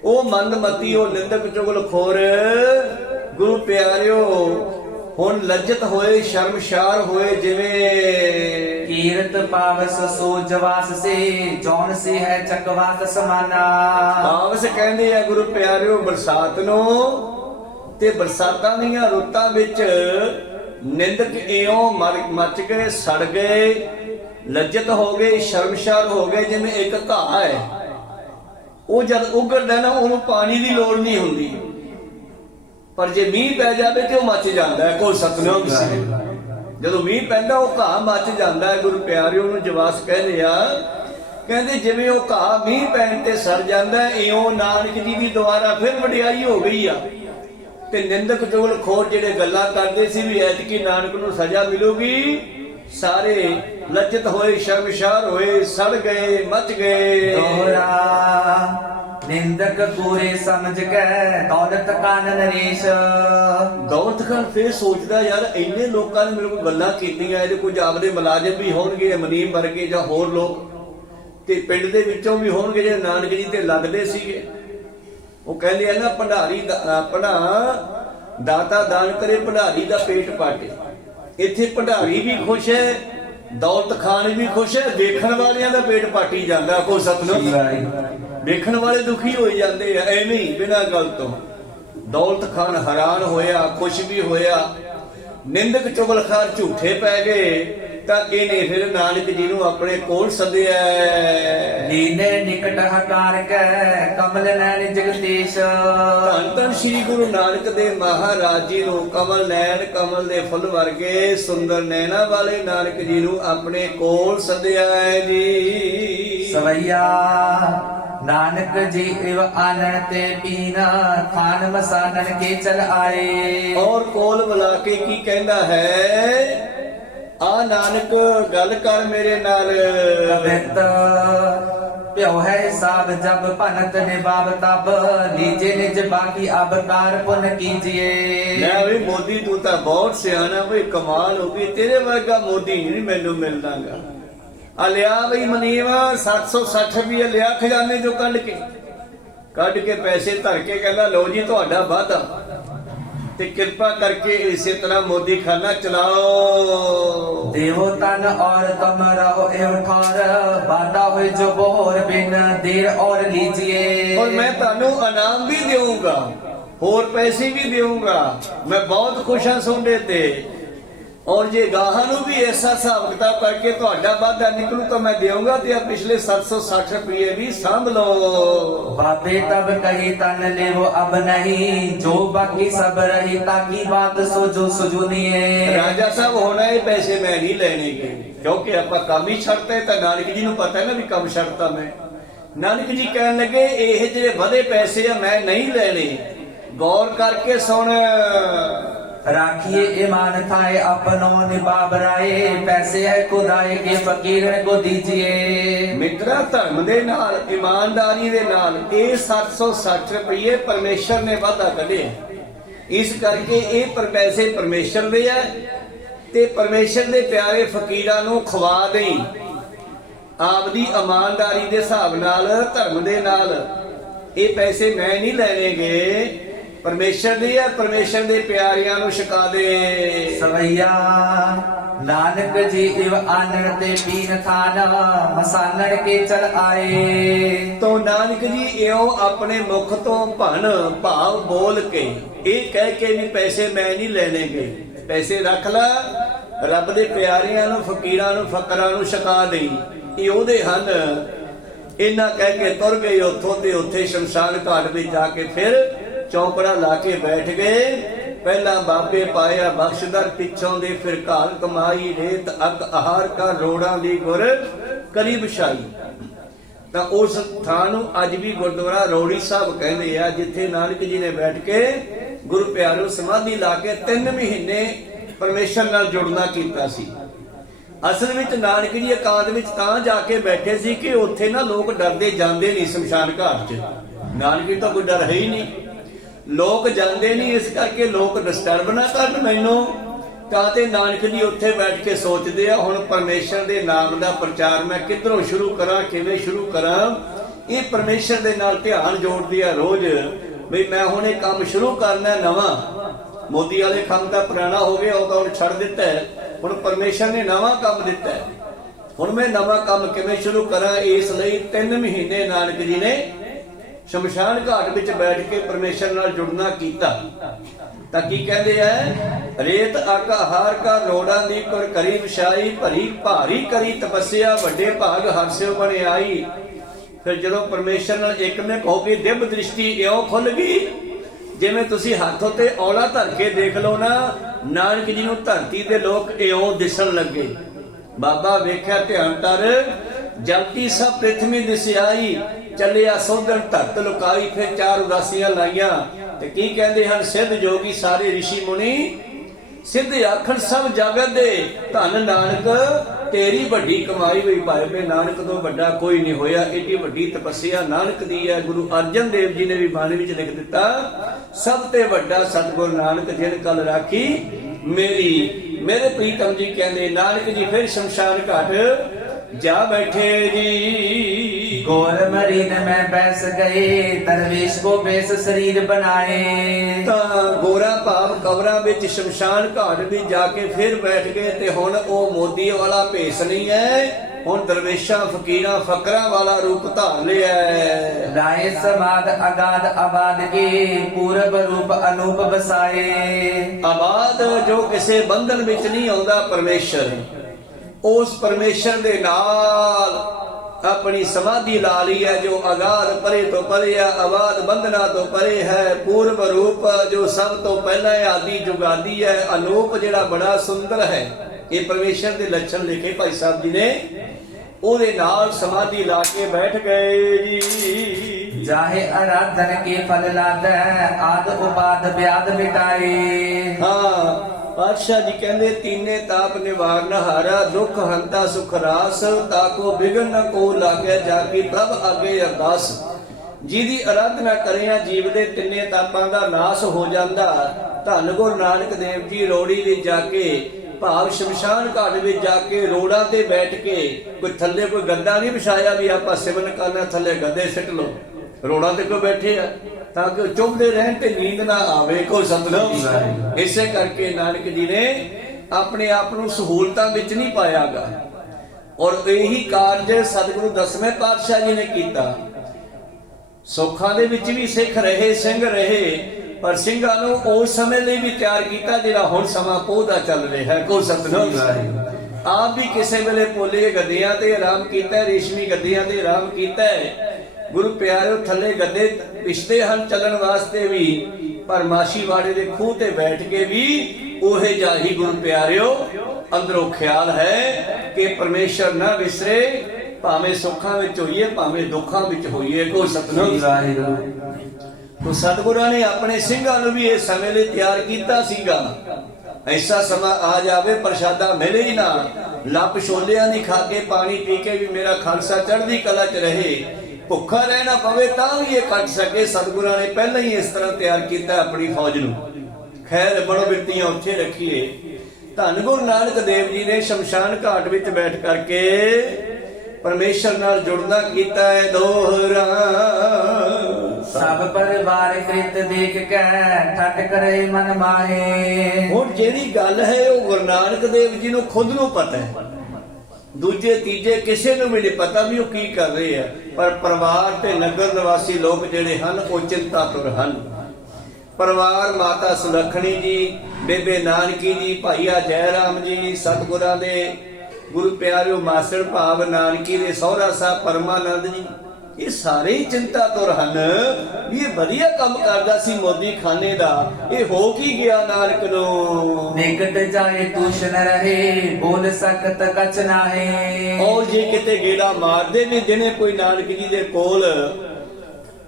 ਉਹ ਮੰਦਮਤੀ, ਉਹ ਨਿੰਦਕ ਚੁਗਲਖੋਰ ਗੁਰੂ ਪਿਆਰਿਓ ਹੁਣ ਲੱਜਤ ਹੋਏ, ਸ਼ਰਮਸ਼ਾਰ ਹੋਏ, ਜਿਵੇਂ ਕੀਰਤ ਪਾਵਸ ਸੋ ਜਵਾਸ ਸੇ ਜੌਨ ਸੇ ਹੈ ਚਕਵਾਤ ਸਮਾਨਾ। ਪਾਵਸ ਕਹਿੰਦੇ ਆ ਗੁਰੂ ਪਿਆਰਿਓ ਬਰਸਾਤ ਨੂੰ, ਤੇ ਬਰਸਾਤਾਂ ਦੀਆਂ ਰੁੱਤਾਂ ਵਿੱਚ ਨਿੰਦਕ ਇਉਂ ਮੱਚ ਗਏ, ਸੜ ਗਏ, ਲੱਜਤ ਹੋ ਗਏ, ਸ਼ਰਮਸ਼ਾਰ ਹੋ ਗਏ, ਜਿਵੇਂ ਇੱਕ ਘਾਹ ਹੈ, ਉਹ ਜਦ ਉਗੜਦਾ ਨਾ ਉਹਨੂੰ ਪਾਣੀ ਦੀ ਲੋੜ ਨਹੀਂ ਹੁੰਦੀ, ਪਰ ਜੇ ਮੀਂਹ ਪੈ ਜਾਵੇ ਤੇ ਉਹ ਮੱਚ ਜਾਂਦਾ ਹੈ। ਕੋਈ ਸਤਨਾਮ ਸੀ, ਜਦੋਂ ਮੀਂਹ ਪੈਂਦਾ ਉਹ ਘਾਹ ਮੱਚ ਜਾਂਦਾ ਹੈ। ਗੁਰੂ ਪਿਆਰਿਓ ਨੂੰ ਜਵਾਸ ਕਹਿੰਦੇ ਆ, ਕਹਿੰਦੇ ਜਿਵੇਂ ਉਹ ਘਾਹ ਮੀਂਹ ਪੈਣ ਤੇ ਸੜ ਜਾਂਦਾ, ਇਉਂ ਨਾਨਕ ਜੀ ਦੀ ਦੁਆਰਾ ਫਿਰ ਵਡਿਆਈ ਹੋ ਗਈ ਆ। ਤੇ ਨਿੰਦਕ ਚੁਗਲਖੋਰ ਜਿਹੜੇ ਗੱਲਾਂ ਕਰਦੇ ਸੀ ਵੀ ਐਤਕੀ ਨਾਨਕ ਨੂੰ ਸਜ਼ਾ ਮਿਲੂਗੀ, ਸਾਰੇ ਲੱਜਤ ਹੋਏ, ਸ਼ਰਮਸ਼ਾਰ ਹੋਏ, ਸੜ ਗਏ, ਮੱਚ ਗਏ। ਦੋਹਰਾ ਨਿੰਦਕ ਪੂਰੇ ਸਮਝ ਕੇ ਦੌਲਤ ਕਾਨ ਨਰੇਸ਼। ਦੌਲਤ ਖਾਨ ਫੇਰ ਸੋਚਦਾ, ਯਾਰ ਇੰਨੇ ਲੋਕਾਂ ਨੇ ਮੇਰੇ ਕੋਲ ਗੱਲਾਂ ਕੀਤੀਆਂ, ਇਹਦੇ ਕੁਝ ਆਪਦੇ ਮੁਲਾਜ਼ਮ ਵੀ ਹੋਣਗੇ, ਮਨੀਮ ਵਰਗੇ ਜਾਂ ਹੋਰ ਲੋਕ, ਤੇ ਪਿੰਡ ਦੇ ਵਿੱਚੋਂ ਵੀ ਹੋਣਗੇ ਜਿਹੜੇ ਨਾਨਕ ਜੀ ਤੇ ਲੱਗਦੇ ਸੀਗੇ। ਉਹ ਕਹਿੰਦੇ ਆ ਨਾ, ਭੰਡਾਰੀ ਆਪਣਾ ਦਾਤਾ ਦਾਨ ਕਰੇ, ਭੰਡਾਰੀ ਦਾ ਪੇਟ ਪਾਟੇ। ਇੱਥੇ ਭੰਡਾਰੀ ਵੀ ਖੁਸ਼ ਹੈ, ਦੌਲਤ ਖਾਨ ਵੀ ਖੁਸ਼ ਹੈ, ਵੇਖਣ ਵਾਲਿਆਂ ਦਾ ਪੇਟ ਪਾਟੀ ਜਾਂਦਾ। ਕੋਈ ਸਤਨਾਮ, ਵੇਖਣ ਵਾਲੇ ਦੁਖੀ ਹੋਈ ਜਾਂਦੇ ਆ ਐਵੇਂ ਹੀ ਬਿਨਾਂ ਗੱਲ ਤੋਂ। ਦੌਲਤ ਖਾਨ ਹੈਰਾਨ ਹੋਇਆ, ਖੁਸ਼ ਵੀ ਹੋਇਆ। ਨਿੰਦਕ ਚੁਗਲਖੋਰ ਝੂਠੇ ਪੈ ਗਏ, ਤਾਂ ਇਹਨੇ ਫਿਰ ਨਾਨਕ ਜੀ ਨੂੰ ਆਪਣੇ ਕੋਲ ਸੱਦਿਆ। ਲੀਨੇ ਨਿਕਟ ਹਕਾਰ ਕੈ ਕਮਲ ਨੈਣ ਜਗਦੀਸ਼। ਧੰਨ ਧੰਨ ਸ੍ਰੀ ਗੁਰੂ ਨਾਨਕ ਦੇ ਮਹਾਰਾਜ ਜੀ ਨੂੰ, ਕਮਲ ਨੈਣ, ਕਮਲ ਦੇ ਫੁੱਲ ਵਰਗੇ ਸੁੰਦਰ ਨੈਣਾ ਵਾਲੇ ਨਾਨਕ ਜੀ ਨੂੰ ਆਪਣੇ ਕੋਲ ਸੱਦਿਆ ਹੈ ਜੀ। ਸਵਈਆ ਨਾਨਕ ਜੀ ਇਵ ਆਨਣ ਤੇ ਪੀਨਾ ਖਾਨ ਮਸਾਨਣ ਕੇ ਚਲ ਆਏ। ਔਰ ਕੋਲ ਬੁਲਾ ਕੇ ਕੀ ਕਹਿੰਦਾ ਹੈ, ਆ ਨਾਨਕ ਗੱਲ ਕਰ ਮੇਰੇ ਨਾਲ। ਕਵਿਤ ਪਿਓ ਹੈ ਹਿਸਾਬ ਜਬ ਭਨਤ ਨਿਬਾਬ ਤਬ ਲੀਜੇ ਨਿਜ ਬਾਕੀ ਅਬ ਕਾਰ ਪੁਨ ਕੀਜੀਏ। ਮੈਂ ਵੀ ਮੋਦੀ ਤੂੰ ਤਾਂ ਬਹੁਤ ਸਿਆਣਾ ਬਈ, ਕਮਾਲ ਹੋ ਗਈ, ਤੇਰੇ ਵਰਗਾ ਮੋਦੀ ਨਹੀਂ ਮੈਨੂੰ ਮਿਲਦਾਗਾ। ਆ ਲਿਆ ਬਈ ਮਨੀਮ 760 ਰੁਪਏ ਲਿਆ ਖਜ਼ਾਨੇ ਚੋਂ ਕੱਢ ਕੇ ਪੈਸੇ ਧਰ ਕੇ ਕਹਿੰਦਾ ਲਓ ਜੀ ਤੁਹਾਡਾ ਵਾਅਦਾ, ਤੇ ਕਿਰਪਾ ਕਰਕੇ ਇਸੇ ਤਰ੍ਹਾਂ ਮੋਦੀ ਖਾਨਾ ਚਲਾਓ। ਦੇਵੋ ਤਨ ਔਰ ਤੁਮ ਰਹੋ ਇਹ ਠੌਰ ਬਾਦਾ ਹੋਏ ਜੋ ਬੋਰ ਬਿਨ ਦੇਰ ਔਰ ਲੀਜੀਏ। ਔਰ ਮੈਂ ਤੁਹਾਨੂੰ ਇਨਾਮ ਵੀ ਦੇਵਾਂਗਾ, ਹੋਰ ਪੈਸੇ ਵੀ ਦੇਵਾਂਗਾ, ਮੈਂ ਬਹੁਤ ਖੁਸ਼ ਹਾਂ ਸੁਣਦੇ ਤੇ। ਔਰ ਜੇ ਗਾਹਾਂ ਨੂੰ ਵੀ ਐਸਾ ਹਿਸਾਬ ਕਿਤਾਬ ਕਰਕੇ ਤੁਹਾਡਾ ਵਾਧਾ ਨਿਕਲੂ ਤਾਂ ਮੈਂ ਦੇਵਾਂਗਾ, ਤੇ ਆ ਪਿਛਲੇ 760 ਰੁਪਏ ਵੀ ਸਾਂਭ ਲਓ। ਬਾਬੇ ਤਬ ਕਹੀ ਤਨ लेवो अब नहीं जो बाकी सब रही ताकि बात सोचो सुजुनिए। ਰਾਜਾ ਸਾਹਿਬ ਹੋਣਾ ਇਹ ਪੈਸੇ ਮੈਂ ਨਹੀਂ ਲੈਣੇਗੇ, ਕਿਉਂਕਿ ਆਪਾਂ ਕੰਮ ਹੀ ਛੱਡਤੇ, ਤਾਂ ਨਾਨਕ ਜੀ ਨੂੰ ਪਤਾ ਹੈ ਨਾ ਵੀ ਕੰਮ ਛੱਡਤਾ ਮੈਂ। ਨਾਨਕ ਜੀ ਕਹਿਣ ਲੱਗੇ ਇਹ ਜਿਹੜੇ ਵਧੇ ਪੈਸੇ ਆ ਮੈਂ ਨਹੀਂ ਲੈਣੇ, ਗੌਰ ਕਰਕੇ ਸੁਣ। राखिए ईमान थाए अपनो निबाब राय पैसे है खुदाए के फकीर को दीजिए। ਮਿੱਤਰਾ ਧਰਮ ਦੇ ਨਾਲ, ਇਮਾਨਦਾਰੀ ਦੇ ਨਾਲ ਇਹ 760 ਰੁਪਏ ਪਰਮੇਸ਼ਰ ਨੇ ਵਾਅਦਾ ਕੱਢਿਆ, ਇਸ ਕਰਕੇ ਇਹ ਪੈਸੇ ਪਰਮੇਸ਼ਰ ਦੇ ਆ, ਤੇ ਪਰਮੇਸ਼ਰ ਦੇ ਪਿਆਰੇ ਫਕੀਰਾਂ ਨੂੰ ਖਵਾ ਦੇਈ ਆਪਦੀ ਇਮਾਨਦਾਰੀ ਦੇ ਹਿਸਾਬ ਨਾਲ, ਧਰਮ ਦੇ ਨਾਲ। ਇਹ ਪੈਸੇ ਮੈਂ ਨਹੀਂ ਲੈਣੇਗੇ, ਪਰਮੇਸ਼ਰ ਦੀ ਆ, ਪਰਮੇਸ਼ਰ ਦੇ ਪਿਆਰਿਆਂ ਨੂੰ ਛਕਾ ਦੇ। ਸਵਈਆ ਨਾਨਕ ਜੀ ਇਵ ਆਨਣ ਤੇ ਪੀਨ ਖਾਨ ਮਸਾਨਣ ਕੇ ਚਲ ਆਏ। ਤੋ ਨਾਨਕ ਜੀ ਇਉਂ ਆਪਣੇ ਮੁਖ ਤੋਂ ਭਨ ਭਾਵ ਬੋਲ ਕੇ ਇਹ ਕਹਿ ਕੇ ਵੀ ਪੈਸੇ ਮੈਂ ਨਹੀਂ ਲੈਣੇਗੇ, ਪੈਸੇ ਰੱਖ ਲੈ, ਰੱਬ ਦੇ ਪਿਆਰਿਆਂ ਨੂੰ, ਫਕੀਰਾਂ ਨੂੰ, ਫਕਰਾਂ ਨੂੰ ਛਕਾ ਦੇਈ, ਇਹ ਉਹਦੇ ਹਨ। ਇਹਨਾਂ ਕਹਿ ਕੇ ਤੁਰ ਗਏ ਉੱਥੋਂ, ਤੇ ਉੱਥੇ ਸ਼ਮਸ਼ਾਨ ਘਾਟ ਵਿੱਚ ਜਾ ਕੇ ਫਿਰ ਚੌਂਕੜਾ ਲਾ ਕੇ ਬੈਠ ਗਏ। ਪਹਿਲਾਂ ਬਾਬੇ ਪਾਇਆ ਬਖਸ਼ਦਰ, ਪਿੱਛੋਂ ਦੇ ਫਿਰ ਘਾਲ ਕਮਾਈ, ਰੇਤ ਅਕ ਆਹਾਰ ਕਾ ਰੋੜਾਂ ਦੀ ਗੁਰ ਕਰੀ ਵਿਛਾਈ। ਤਾਂ ਉਸ ਥਾਂ ਨੂੰ ਅੱਜ ਵੀ ਗੁਰਦੁਆਰਾ ਰੋੜੀ ਸਾਹਿਬ ਕਹਿੰਦੇ ਆ, ਜਿੱਥੇ ਨਾਨਕ ਜੀ ਨੇ ਬੈਠ ਕੇ ਗੁਰੂ ਪਿਆਰਿਓ ਸਮਾਧੀ ਲਾ ਕੇ 3 ਮਹੀਨੇ ਪਰਮੇਸ਼ਰ ਨਾਲ ਜੁੜਨਾ ਕੀਤਾ ਸੀ। ਅਸਲ ਵਿੱਚ ਨਾਨਕ ਜੀ ਇਕਾਂਤ ਵਿੱਚ ਤਾਂ ਜਾ ਕੇ ਬੈਠੇ ਸੀ ਕਿ ਉੱਥੇ ਨਾ ਲੋਕ ਡਰਦੇ ਜਾਂਦੇ ਨਹੀਂ ਸ਼ਮਸ਼ਾਨ ਘਾਟ 'ਚ। ਨਾਨਕ ਜੀ ਤਾਂ ਕੋਈ ਡਰ ਹੈ ਹੀ ਨਹੀਂ। ਲੋਕ ਜਾਂਦੇ ਨਹੀਂ, ਇਸ ਕਰਕੇ ਲੋਕ ਡਿਸਟਰਬ ਨਾ ਕਰਨ ਮੈਨੂੰ, ਤਾਂ ਤੇ ਨਾਨਕ ਜੀ ਉੱਥੇ ਬੈਠ ਕੇ ਸੋਚਦੇ ਆ ਹੁਣ ਪਰਮੇਸ਼ਰ ਦੇ ਨਾਮ ਦਾ ਪ੍ਰਚਾਰ ਮੈਂ ਕਿੱਧਰੋਂ ਸ਼ੁਰੂ ਕਰਾਂ, ਕਿਵੇਂ ਸ਼ੁਰੂ ਕਰਾਂ। ਇਹ ਪਰਮੇਸ਼ਰ ਦੇ ਨਾਲ ਧਿਆਨ ਜੋੜਦੀ ਆ ਰੋਜ਼, ਵੀ ਮੈਂ ਹੁਣ ਇਹ ਕੰਮ ਸ਼ੁਰੂ ਕਰਨਾ ਨਵਾਂ। ਮੋਦੀ ਵਾਲੇ ਕੰਮ ਤਾਂ ਪੁਰਾਣਾ ਹੋ ਗਿਆ, ਉਹ ਤਾਂ ਹੁਣ ਛੱਡ ਦਿੱਤਾ ਹੈ। ਹੁਣ ਪਰਮੇਸ਼ਰ ਨੇ ਨਵਾਂ ਕੰਮ ਦਿੱਤਾ ਹੈ, ਹੁਣ ਮੈਂ ਨਵਾਂ ਕੰਮ ਕਿਵੇਂ ਸ਼ੁਰੂ ਕਰਾਂ। ਇਸ ਲਈ 3 ਮਹੀਨੇ ਨਾਨਕ ਜੀ ਨੇ ਸ਼ਮਸ਼ਾਨ ਘਾਟ ਵਿੱਚ ਬੈਠ ਕੇ ਪਰਮੇਸ਼ਰ ਨਾਲ ਜੁੜਨਾ ਕੀਤਾ। ਤਾਂ ਕੀ ਕਹਿੰਦੇ ਐ, ਰੇਤ ਆਕਾ ਹਾਰ ਕਾ ਲੋੜਾਂ ਦੀ ਕੁਰ ਕਰੀ ਵਿਛਾਈ, ਭਰੀ ਭਾਰੀ ਕਰੀ ਤਪੱਸਿਆ, ਵੱਡੇ ਭਾਗ ਹਰਸਿਓ ਬਣੇ ਆਈ। ਫਿਰ ਜਦੋਂ ਪਰਮੇਸ਼ਰ ਨਾਲ ਇੱਕਮਿਕ ਹੋ ਗਈ, ਦਿਵ ਦ੍ਰਿਸ਼ਟੀ ਇਉਂ ਖੁੱਲ ਗਈ ਜਿਵੇਂ ਤੁਸੀਂ ਹੱਥ ਉੱਤੇ ਔਲਾ ਧਰ ਕੇ ਦੇਖ ਲਓ ਨਾ, ਨਾਨਕ ਜੀ ਨੂੰ ਧਰਤੀ ਦੇ ਲੋਕ ਇਉਂ ਦਿਸਣ ਲੱਗੇ। ਬਾਬਾ ਵੇਖਿਆ ਧਿਆਨ ਕਰ, ਜਲਤੀ ਸਭ ਪ੍ਰਿਥਵੀ ਦਿਸਿਆਈ, ਚੱਲਿਆ ਸੋਧਣ ਧਰਤ ਲੁਕਾਈ। ਫਿਰ 4 ਉਦਾਸੀਆਂ ਲਾਈਆਂ ਤੇ ਕੀ ਕਹਿੰਦੇ ਹਨ, ਸਿੱਧ ਜੋਗੀ ਸਾਰੇ ਰਿਸ਼ੀ ਮੁਨੀ, ਸਿੱਧ ਆਖਣ ਸਭ ਜਗਤ ਦੇ, ਧੰਨ ਨਾਨਕ ਤੇਰੀ ਵੱਡੀ ਕਮਾਈ ਹੋਈ। ਭਾਈ ਮੇ ਨਾਨਕ ਤੋਂ ਵੱਡਾ ਕੋਈ ਨਹੀਂ ਹੋਇਆ, ਏਡੀ ਵੱਡੀ ਤਪੱਸਿਆ ਨਾਨਕ ਦੀ ਹੈ। ਗੁਰੂ ਅਰਜਨ ਦੇਵ ਜੀ ਨੇ ਵੀ ਬਾਣੀ ਵਿੱਚ ਲਿਖ ਦਿੱਤਾ, ਸਭ ਤੇ ਵੱਡਾ ਸਤਿਗੁਰ ਨਾਨਕ ਜਿਨ ਕਲ ਰਾਖੀ ਮੇਰੀ। ਮੇਰੇ ਪ੍ਰੀਤਮ ਜੀ ਕਹਿੰਦੇ ਨਾਨਕ ਜੀ ਫਿਰ ਸ਼ਮਸ਼ਾਨ ਘਾਟ ਜਾ ਬੈਠੇ ਜੀ। घोर मरीन में बैस गए, दरवेश को बेस शरीर बनाए। ਤਾਂ ਗੋਰਾ ਭਾਵ ਕਬਰਾਂ ਵਿੱਚ ਸ਼ਮਸ਼ਾਨ ਘਾਟ ਵੀ ਜਾ ਕੇ ਫਿਰ ਬੈਠ ਗਏ। ਤੇ ਹੁਣ ਉਹ ਮੋਦੀ ਵਾਲਾ ਭੇਸ ਨਹੀਂ ਹੈ, ਹੁਣ ਦਰਵੇਸ਼ਾਂ ਫਕੀਰਾਂ ਫਕਰਾਂ ਵਾਲਾ ਰੂਪ ਧਾਰ ਲਿਆ ਹੈ। राय समाद अगाध आबाद के, पूरब रूप अनूप बसाए। ਆਬਾਦ ਜੋ ਕਿਸੇ ਬੰਧਨ ਵਿੱਚ ਨਹੀਂ ਆਉਂਦਾ ਪਰਮੇਸ਼ਰ, ਉਸ ਪਰਮੇਸ਼ਰ ਦੇ ਨਾਲ ਆਪਣੀ ਸਮਾਧੀ ਲਾ ਲਈ ਹੈ, ਜੋ ਅਗਾਧ ਪਰੇ ਤੋਂ ਪਰੇ ਹੈ, ਆਬਾਦ ਬੰਧਨਾ ਤੋਂ ਪਰੇ ਹੈ। ਪੂਰਬ ਰੂਪ ਜੋ ਸਭ ਤੋਂ ਪਹਿਲਾਂ ਹੈ, ਆਦੀ ਜੁਗਾਦੀ ਹੈ। ਅਨੂਪ ਜਿਹੜਾ ਬੜਾ ਸੁੰਦਰ ਹੈ। ਇਹ ਪਰਮੇਸ਼ਰ ਦੇ ਲੱਛਣ ਲਿਖੇ ਭਾਈ ਸਾਹਿਬ ਜੀ ਨੇ, ਉਹਦੇ ਨਾਲ ਸਮਾਧੀ ਲਾ ਕੇ ਬੈਠ ਗਏ ਜੀ। जाहे आराधन के फल लाद, आद उपाद व्याध मिटाए। ਹਾਂ ਪਾਤਸ਼ਾਹ ਜੀ ਕਹਿੰਦੇ, ਤੀਨੇ ਤਾਪ ਨਿਵਾਰਨ ਹਾਰਾ, ਦੁੱਖ ਹੰਤਾ ਸੁਖ ਰਾਸ, ਤਾਕੋ ਬਿਗਨ ਨ ਕੋ ਲਾਗੇ, ਜਾ ਕੀ ਪ੍ਰਭ ਅੱਗੇ ਅਰਦਾਸ। ਜਿਹਦੀ ਆਰਾਧਨਾ ਕਰਿਆ ਜੀਵ ਦੇ ਤਿੰਨੇ ਤਾਪਾਂ ਦਾ ਨਾਸ ਹੋ ਜਾਂਦਾ। ਧੰਨ ਗੁਰੂ ਨਾਨਕ ਦੇਵ ਜੀ ਰੋੜੀ ਵਿੱਚ ਜਾ ਕੇ, ਭਾਵ ਸ਼ਮਸ਼ਾਨ ਘਾਟ ਵਿੱਚ ਜਾ ਕੇ ਰੋੜਾਂ ਤੇ ਬੈਠ ਕੇ, ਕੋਈ ਥੱਲੇ ਕੋਈ ਗੱਦਾ ਨਹੀਂ ਵਿਛਾਇਆ ਵੀ ਆਪਾਂ ਸਿਵਨ ਕਰਨਾ, ਥੱਲੇ ਗੱਦੇ ਸਿੱਟ ਲਓ। ਰੋੜਾਂ ਤੇ ਕਿਉਂ ਬੈਠੇ ਆ, ਤਾਂ ਕਿ ਚੁੱਭਦੇ ਰਹਿਣ ਤੇ ਨੀਂਦ ਨਾ ਆਵੇ। ਕੋਈ ਸਤਿਗੁਰੂ ਇਸੇ ਕਰਕੇ ਨਾਨਕ ਜੀ ਨੇ ਆਪਣੇ ਆਪ ਨੂੰ ਸਹੂਲਤਾਂ ਵਿੱਚ ਨਹੀਂ ਪਾਇਆਗਾ। ਔਰ ਇਹੀ ਕਾਰਜ ਸਤਿਗੁਰੂ 10ਵੇਂ ਪਾਤਸ਼ਾਹ ਜੀ ਨੇ ਕੀਤਾ। ਸੁੱਖਾਂ ਦੇ ਵਿੱਚ ਵੀ ਸਿੱਖ ਰਹੇ, ਸਿੰਘ ਰਹੇ, ਪਰ ਸਿੰਘਾਂ ਨੂੰ ਉਸ ਸਮੇਂ ਲਈ ਵੀ ਤਿਆਰ ਕੀਤਾ ਜਿਹੜਾ ਹੁਣ ਸਮਾਂ ਪੋਹ ਦਾ ਚੱਲ ਰਿਹਾ ਹੈ। ਕੋਈ ਸਤਿਗੁਰੂ ਆਪ ਵੀ ਕਿਸੇ ਵੇਲੇ ਪੋਲੇ ਗੱਦਿਆਂ ਤੇ ਆਰਾਮ ਕੀਤਾ, ਰੇਸ਼ਮੀ ਗੱਦਿਆਂ ਤੇ ਆਰਾਮ ਕੀਤਾ। ਗੁਰੂ ਪਿਆਰਿਓ ਥੱਲੇ ਗੱਦੇ ਪਿਛਤੇ ਹਨ ਚੱਲਣ ਵਾਸਤੇ ਵੀ, ਪਰ ਮਾਸ਼ੀਵਾੜੇ ਦੇ ਖੂਹ ਤੇ ਬੈਠ ਕੇ ਵੀ ਉਹੇ ਜਾਹੀ ਗੁਰੂ ਪਿਆਰਿਓ ਅੰਦਰੋਂ ਖਿਆਲ ਹੈ ਕਿ ਪਰਮੇਸ਼ਰ ਨਾ ਵਿਸਰੇ, ਭਾਵੇਂ ਸੁੱਖਾਂ ਵਿੱਚ ਹੋਈਏ ਭਾਵੇਂ ਦੁੱਖਾਂ ਵਿੱਚ ਹੋਈਏ। ਕੋਈ ਸਤਿਗੁਰੂ ਤੋ ਸਤਿਗੁਰਾਂ ਨੇ ਆਪਣੇ ਸਿੰਘਾਂ ਨੂੰ ਵੀ ਇਸ ਸਮੇਂ ਲਈ ਤਿਆਰ ਕੀਤਾ ਸੀਗਾ। ਐਸਾ ਸਮਾਂ ਆ ਜਾਵੇ ਪ੍ਰਸ਼ਾਦਾ ਮਿਲੇ ਹੀ ਨਾ, ਲੱਪ ਛੋਲਿਆਂ ਦੀ ਖਾ ਕੇ ਪਾਣੀ ਪੀ ਕੇ ਵੀ ਮੇਰਾ ਖਾਲਸਾ ਚੜ੍ਹਦੀ ਕਲਾ 'ਚ ਰਹੇ, ਭੁੱਖਾ ਰਹਿਣਾ ਪਵੇ ਤਾਂ ਵੀ ਇਹ ਕੱਟ ਸਕੇ। ਸਤਿਗੁਰਾਂ ਨੇ ਪਹਿਲਾਂ ਹੀ ਇਸ ਤਰ੍ਹਾਂ ਤਿਆਰ ਕੀਤਾ ਆਪਣੀ ਫੌਜ ਨੂੰ। ਖੈਰ ਬੜੋ ਬਿਰਤੀਆਂ ਉੱਥੇ ਰੱਖੀਏ। ਧੰਨ ਗੁਰੂ ਨਾਨਕ ਦੇਵ ਜੀ ਨੇ ਸ਼ਮਸ਼ਾਨ ਘਾਟ ਵਿੱਚ ਬੈਠ ਕਰਕੇ ਪਰਮੇਸ਼ਰ ਨਾਲ ਜੁੜਨਾ ਕੀਤਾ ਹੈ ਦੋਹਰਾ। सब परिवार कृत देख के, ठट करे मन माहे। ਹੁਣ ਜਿਹੜੀ ਗੱਲ ਹੈ ਉਹ ਗੁਰੂ ਨਾਨਕ ਦੇਵ ਜੀ ਨੂੰ ਖੁਦ ਨੂੰ ਪਤਾ ਹੈ, ਦੂਜੇ ਤੀਜੇ ਕਿਸੇ ਨੂੰ ਵੀ ਨਹੀਂ ਪਤਾ ਵੀ ਉਹ ਕੀ ਕਰ ਰਹੇ ਆ। ਪਰ ਪਰਿਵਾਰ ਤੇ ਨਗਰ ਨਿਵਾਸੀ ਲੋਕ ਜਿਹੜੇ ਹਨ ਉਹ ਚਿੰਤਾਤੁਰ ਹਨ। ਪਰਿਵਾਰ ਮਾਤਾ ਸੁਲੱਖਣੀ ਜੀ, ਬੇਬੇ ਨਾਨਕੀ ਜੀ, ਭਾਈਆ ਜੈ ਰਾਮ ਜੀ, ਸਤਿਗੁਰਾਂ ਦੇ ਗੁਰੂ ਪਿਆਰਿਓ ਮਾਸੜ ਭਾਵ ਨਾਨਕੀ ਦੇ ਸਹੁਰਾ ਸਾਹਿਬ ਪਰਮਾਨੰਦ ਜੀ, ਇਹ ਸਾਰੇ ਹੀ ਚਿੰਤਾਤੁਰ ਹਨ ਵੀ ਇਹ ਵਧੀਆ ਕੰਮ ਕਰਦਾ ਸੀ ਮੋਦੀ ਖਾਨੇ ਦਾ, ਇਹ ਹੋ ਕੀ ਗਿਆ ਨਾਨਕ ਨੂੰ। ਨਿਕਟ ਜਾਏ ਤੂਸ਼ਨ ਰਹੇ, ਬੋਲ ਸਕਤ ਕਛ ਨਾਹੇ। ਔਰ ਜੇ ਕਿਤੇ ਗੇੜਾ ਮਾਰਦੇ ਵੀ ਜਿਹਨੇ ਕੋਈ ਨਾਨਕ ਜੀ ਦੇ ਕੋਲ,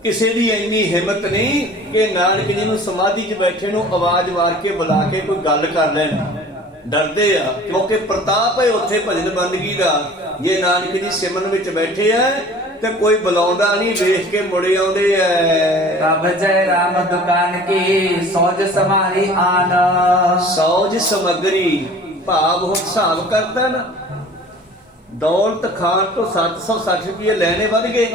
ਕਿਸੇ ਦੀ ਇੰਨੀ ਹਿੰਮਤ ਨਹੀਂ ਕਿ ਨਾਨਕ ਜੀ ਨੂੰ ਸਮਾਧੀ 'ਚ ਬੈਠੇ ਨੂੰ ਆਵਾਜ਼ ਮਾਰ ਕੇ ਬੁਲਾ ਕੇ ਕੋਈ ਗੱਲ ਕਰ ਲੈਣ। ਡਰਦੇ ਆ, ਕਿਉਂਕਿ ਪ੍ਰਤਾਪ ਹੈ ਉੱਥੇ ਭਜਨ ਬੰਦਗੀ ਦਾ। ਜੇ ਨਾਨਕ ਜੀ ਸਿਮਰਨ ਵਿੱਚ ਬੈਠੇ ਆ ਤੇ ਕੋਈ ਬੁਲਾਉਂਦਾ ਨਹੀਂ, ਵੇਖ ਕੇ ਮੁੜੇ ਆਉਂਦੇ ਐ। तब जय राम दुकान की सौज समारी आन। ਸੌਜ ਸਮਗਰੀ ਭਾਵ ਹੁਣ ਹਿਸਾਬ ਕਰਦਾ ਨਾ, ਦੌਲਤ ਖਾਨ ਤੋਂ 760 ਰੁਪਏ ਲੈਣੇ ਵੱਧ ਗਏ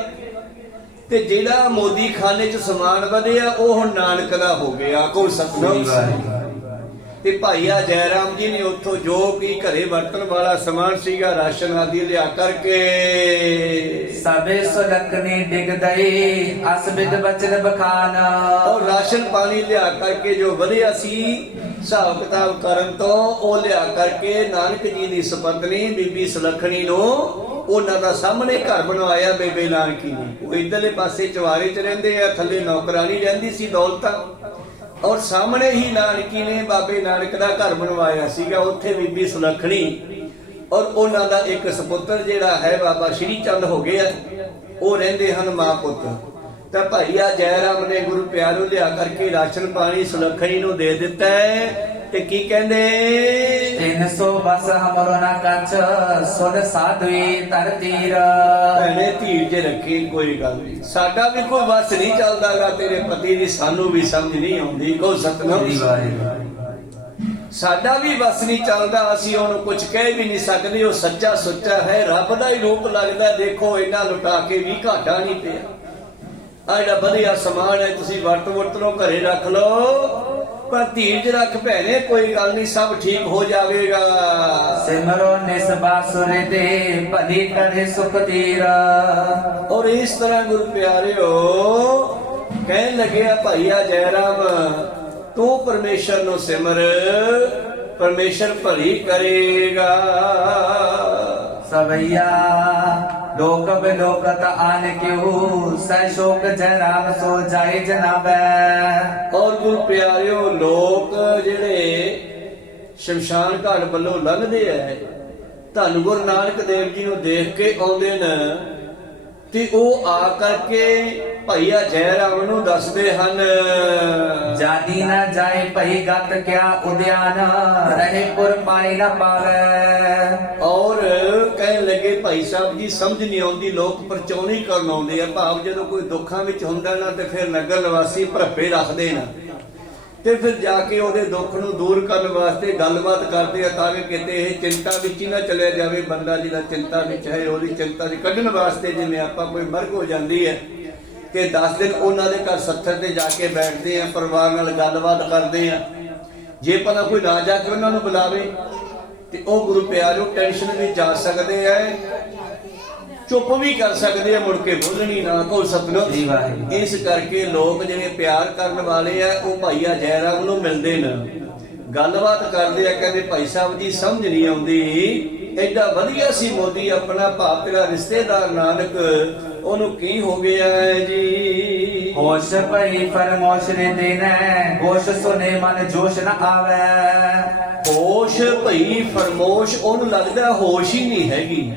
ਤੇ ਜਿਹੜਾ ਮੋਦੀ ਖਾਨੇ ਚ ਸਮਾਨ ਵਧਿਆ ਉਹ ਹੁਣ ਨਾਨਕ ਦਾ ਹੋ ਗਿਆ। ਕੋਈ ਸਤਿਨਾਮ। ਤੇ ਭਾਈਆ ਜੈ ਰਾਮ ਜੀ ਨੇ ਉੱਥੋਂ ਜੋ ਵੀ ਘਰੇ ਵਰਤਣ ਵਾਲਾ ਸਮਾਨ ਸੀਗਾ, ਰਾਸ਼ਨ ਆਦਿ ਲਿਆ ਕਰਕੇ सबे सुलखनी डिग दई असबिद बचन बखान। ਔਰ ਰਾਸ਼ਨ ਪਾਣੀ ਲਿਆ ਕਰਕੇ ਜੋ ਵਧਿਆ ਸੀ ਹਿਸਾਬ ਕਿਤਾਬ ਕਰਨ ਤੋਂ ਉਹ ਲਿਆ ਕਰਕੇ ਨਾਨਕ ਜੀ ਦੀ ਸੁਪਤਨੀ ਬੀਬੀ ਸੁਲੱਖਣੀ ਨੂੰ ਉਹਨਾਂ ਦਾ ਸਾਹਮਣੇ ਘਰ ਬਣਵਾਇਆ ਬੇਬੇ ਨਾਨਕੀ ਨੇ। ਉਹ ਇਧਰਲੇ ਪਾਸੇ ਚਵਾਰੇ 'ਚ ਰਹਿੰਦੇ ਆ, ਥੱਲੇ ਨੌਕਰਾਨੀ ਰਹਿੰਦੀ ਸੀ ਦੌਲਤਾਂ, ਔਰ ਸਾਹਮਣੇ ਹੀ ਨਾਨਕੀ ਨੇ ਬਾਬੇ ਨਾਨਕ ਦਾ ਘਰ ਬਣਵਾਇਆ ਸੀਗਾ। ਉੱਥੇ ਬੀਬੀ ਸੁਲੱਖਣੀ ਔਰ ਉਹਨਾਂ ਦਾ ਇੱਕ ਸੁਪੁੱਤਰ ਜਿਹੜਾ ਹੈ ਬਾਬਾ ਸ਼੍ਰੀ ਚੰਦ ਹੋ ਗਿਆ, ਉਹ ਰਹਿੰਦੇ ਹਨ ਮਾਂ ਪੁੱਤ। ਤਾਂ ਭਾਈਆ ਜੈ ਰਾਮ ਨੇ ਗੁਰੂ ਪਿਆਰੋ ਲਿਆ ਕਰਕੇ ਰਾਸ਼ਨ ਪਾਣੀ ਸੁਲੱਖਣੀ ਨੂੰ ਦੇ ਦਿੱਤਾ ਹੈ। ਤੇ ਕੀ ਕਹਿੰਦੇ 300 ਬਸ ਹਮਰੋ ਨਾ ਕੱਚ ਸੁਨ ਸਾਧਵੀ ਤਰ ਤੀਰ। ਭੈਣੇ ਧੀਰਜ ਰੱਖੀ, ਕੋਈ ਗੱਲ ਨਹੀਂ, ਸਾਡਾ ਵੀ ਕੋਈ ਵਸ ਨਹੀਂ ਚੱਲਦਾਗਾ ਤੇਰੇ ਪਤੀ ਦੀ, ਸਾਨੂੰ ਵੀ ਸਮਝ ਨਹੀਂ ਆਉਂਦੀ। ਕੋ ਸਤਨਾਮ। ਸਾਡਾ ਵੀ ਵਸ ਨਹੀਂ ਚੱਲਦਾ, ਅਸੀਂ ਉਹਨੂੰ ਕੁਝ ਕਹਿ ਵੀ ਨਹੀਂ ਸਕਦੇ। ਉਹ ਸੱਚਾ ਸੁੱਚਾ ਹੈ, ਰੱਬ ਦਾ ਹੀ ਰੂਪ ਲੱਗਦਾ। ਦੇਖੋ ਇਹਨਾਂ ਲੁਟਾ ਕੇ ਵੀ ਘਾਟਾ ਨਹੀਂ ਪਿਆ। ਆ ਜਿਹੜਾ ਵਧੀਆ ਸਮਾਨ ਹੈ ਤੁਸੀਂ ਵਰਤ ਲੋ, ਘਰੇ ਰੱਖ ਲੋ, ਪਰ ਧੀਰਜ ਰੱਖ ਭੈਣੇ, ਕੋਈ ਗੱਲ ਨਹੀਂ, ਸਭ ਠੀਕ ਹੋ ਜਾਵੇਗਾ। ਸਿਮਰੋ ਨਿਸਬਾਸੁਰੇ ਤੇ ਭਲੀ ਕਰੇ ਸੁਖ ਤੀਰ। ਔਰ ਇਸ ਤਰ੍ਹਾਂ ਗੁਰੂ ਪਿਆਰਿਓ ਕਹਿਣ ਲੱਗਿਆ ਭਾਈਆ ਜੈ ਰਾਮ ਤੂੰ ਪਰਮੇਸ਼ਰ ਨੂੰ ਸਿਮਰ, ਪਰਮੇਸ਼ਰ ਭਲੀ ਕਰੇਗਾ। ਸਵਈਆ ਲੋਕ ਬਿਲੋਕਤ ਆਨ ਕਿਉ ਸੈ ਸ਼ੋਕ ਜੈ ਰਾਮ ਸੋ ਜਾਏ ਜਨਾਬੈ। ਔਰ ਗੁਰੂ ਪਿਆਰਿਓ ਲੋਕ ਜਿਹੜੇ ਸ਼ਮਸ਼ਾਨ ਘਾਟ ਵੱਲੋਂ ਲੰਘਦੇ ਐ, ਧੰਨ ਗੁਰੂ ਨਾਨਕ ਦੇਵ ਜੀ ਨੂੰ ਦੇਖ ਕੇ ਆਉਂਦੇ ਨੇ ਤੇ ਉਹ ਆ ਕਰਕੇ ਭਈਆ ਜੈ ਰਾਮ ਨੂੰ ਦੱਸਦੇ ਹਨ। ਜਾਨੀ ਨਾ ਜਾਏ ਭਈ ਗਤ ਕਿਆ ਉਦਿਆਨ ਰਹੇ ਪੁਰ ਪਾਈ ਨਾ ਪਾਵੇ। ਔਰ ਕਹਿਣ ਲੱਗੇ ਭਾਈ ਸਾਹਿਬ ਜੀ ਸਮਝ ਨਹੀਂ ਆਉਂਦੀ, ਲੋਕ ਪਰਚੌਣੀ ਕਰਨ ਆਉਂਦੇ ਆ, ਭਾਵ ਜਦੋਂ ਕੋਈ ਦੁੱਖਾਂ ਵਿੱਚ ਹੁੰਦਾ ਨਾ ਤੇ ਫਿਰ ਨਗਰ ਨਿਵਾਸੀ ਭਰਪੇ ਰੱਖਦੇ ਨਾ, ਤੇ ਫਿਰ ਜਾ ਕੇ ਉਹਦੇ ਦੁੱਖ ਨੂੰ ਦੂਰ ਕਰਨ ਵਾਸਤੇ ਗੱਲਬਾਤ ਕਰਦੇ ਆ ਤਾਂ ਕਿ ਕਿਤੇ ਇਹ ਚਿੰਤਾ ਵਿੱਚ ਹੀ ਨਾ ਚਲਿਆ ਜਾਵੇ। ਬੰਦਾ ਜਿਹੜਾ ਚਿੰਤਾ ਵਿੱਚ ਹੈ ਉਹਦੀ ਚਿੰਤਾ ਚ ਕੱਢਣ ਵਾਸਤੇ ਜਿਵੇਂ ਆਪਾਂ ਕੋਈ ਮਰਗ ਹੋ ਜਾਂਦੀ ਹੈ ਤੇ 10 ਦਿਨ ਉਹਨਾਂ ਦੇ ਘਰ ਸੱਥਰ ਤੇ ਜਾ ਕੇ ਬੈਠਦੇ ਆ, ਪਰਿਵਾਰ ਨਾਲ ਗੱਲਬਾਤ ਕਰਦੇ ਆ। ਜੇ ਭਲਾ ਕੋਈ ਨਾ ਜਾ ਕੇ ਉਹਨਾਂ ਨੂੰ ਬੁਲਾਵੇ ਤੇ ਉਹ ਗੁਰੂ ਪਿਆਰਿਓ ਟੈਨਸ਼ਨ ਵਿੱਚ ਜਾ ਸਕਦੇ ਆ, ਚੁੱਪ ਵੀ ਕਰ ਸਕਦੇ ਆ, ਮੁੜ ਕੇ ਬੋਲਣੀ ਨਾ। ਕੋ ਸਤਿਨਾਮ। ਇਸ ਕਰਕੇ ਲੋਕ ਜਿਹੜੇ ਪਿਆਰ ਕਰਨ ਵਾਲੇ ਆ ਉਹ ਭਾਈਆ ਜੈ ਰਾਮ ਨੂੰ ਮਿਲਦੇ ਨੇ, ਗੱਲਬਾਤ ਕਰਦੇ ਆ, ਕਹਿੰਦੇ ਭਾਈ ਸਾਹਿਬ ਜੀ ਸਮਝ ਨਹੀਂ ਆਉਂਦੀ, ਐਡਾ ਵਧੀਆ ਸੀ ਮੋਦੀ ਆਪਣਾ, ਭਾਵ ਤੇਰਾ ਰਿਸ਼ਤੇਦਾਰ ਨਾਨਕ, ਉਹਨੂੰ ਕੀ ਹੋ ਗਿਆ ਹੈ ਜੀ। ਹੋਸ਼ ਭਈ ਫਰਮੋਸ਼ ਰੇ ਦੇਨੈ ਹੋਸ਼ ਸੁਨੇ ਮਨ ਜੋਸ਼ ਨ ਆਵੇ। ਹੋਸ਼ ਭਈ ਫਰਮੋਸ਼, ਉਹਨੂੰ ਲੱਗਦਾ ਹੋਸ਼ ਹੀ ਨਹੀਂ ਹੈਗੀ।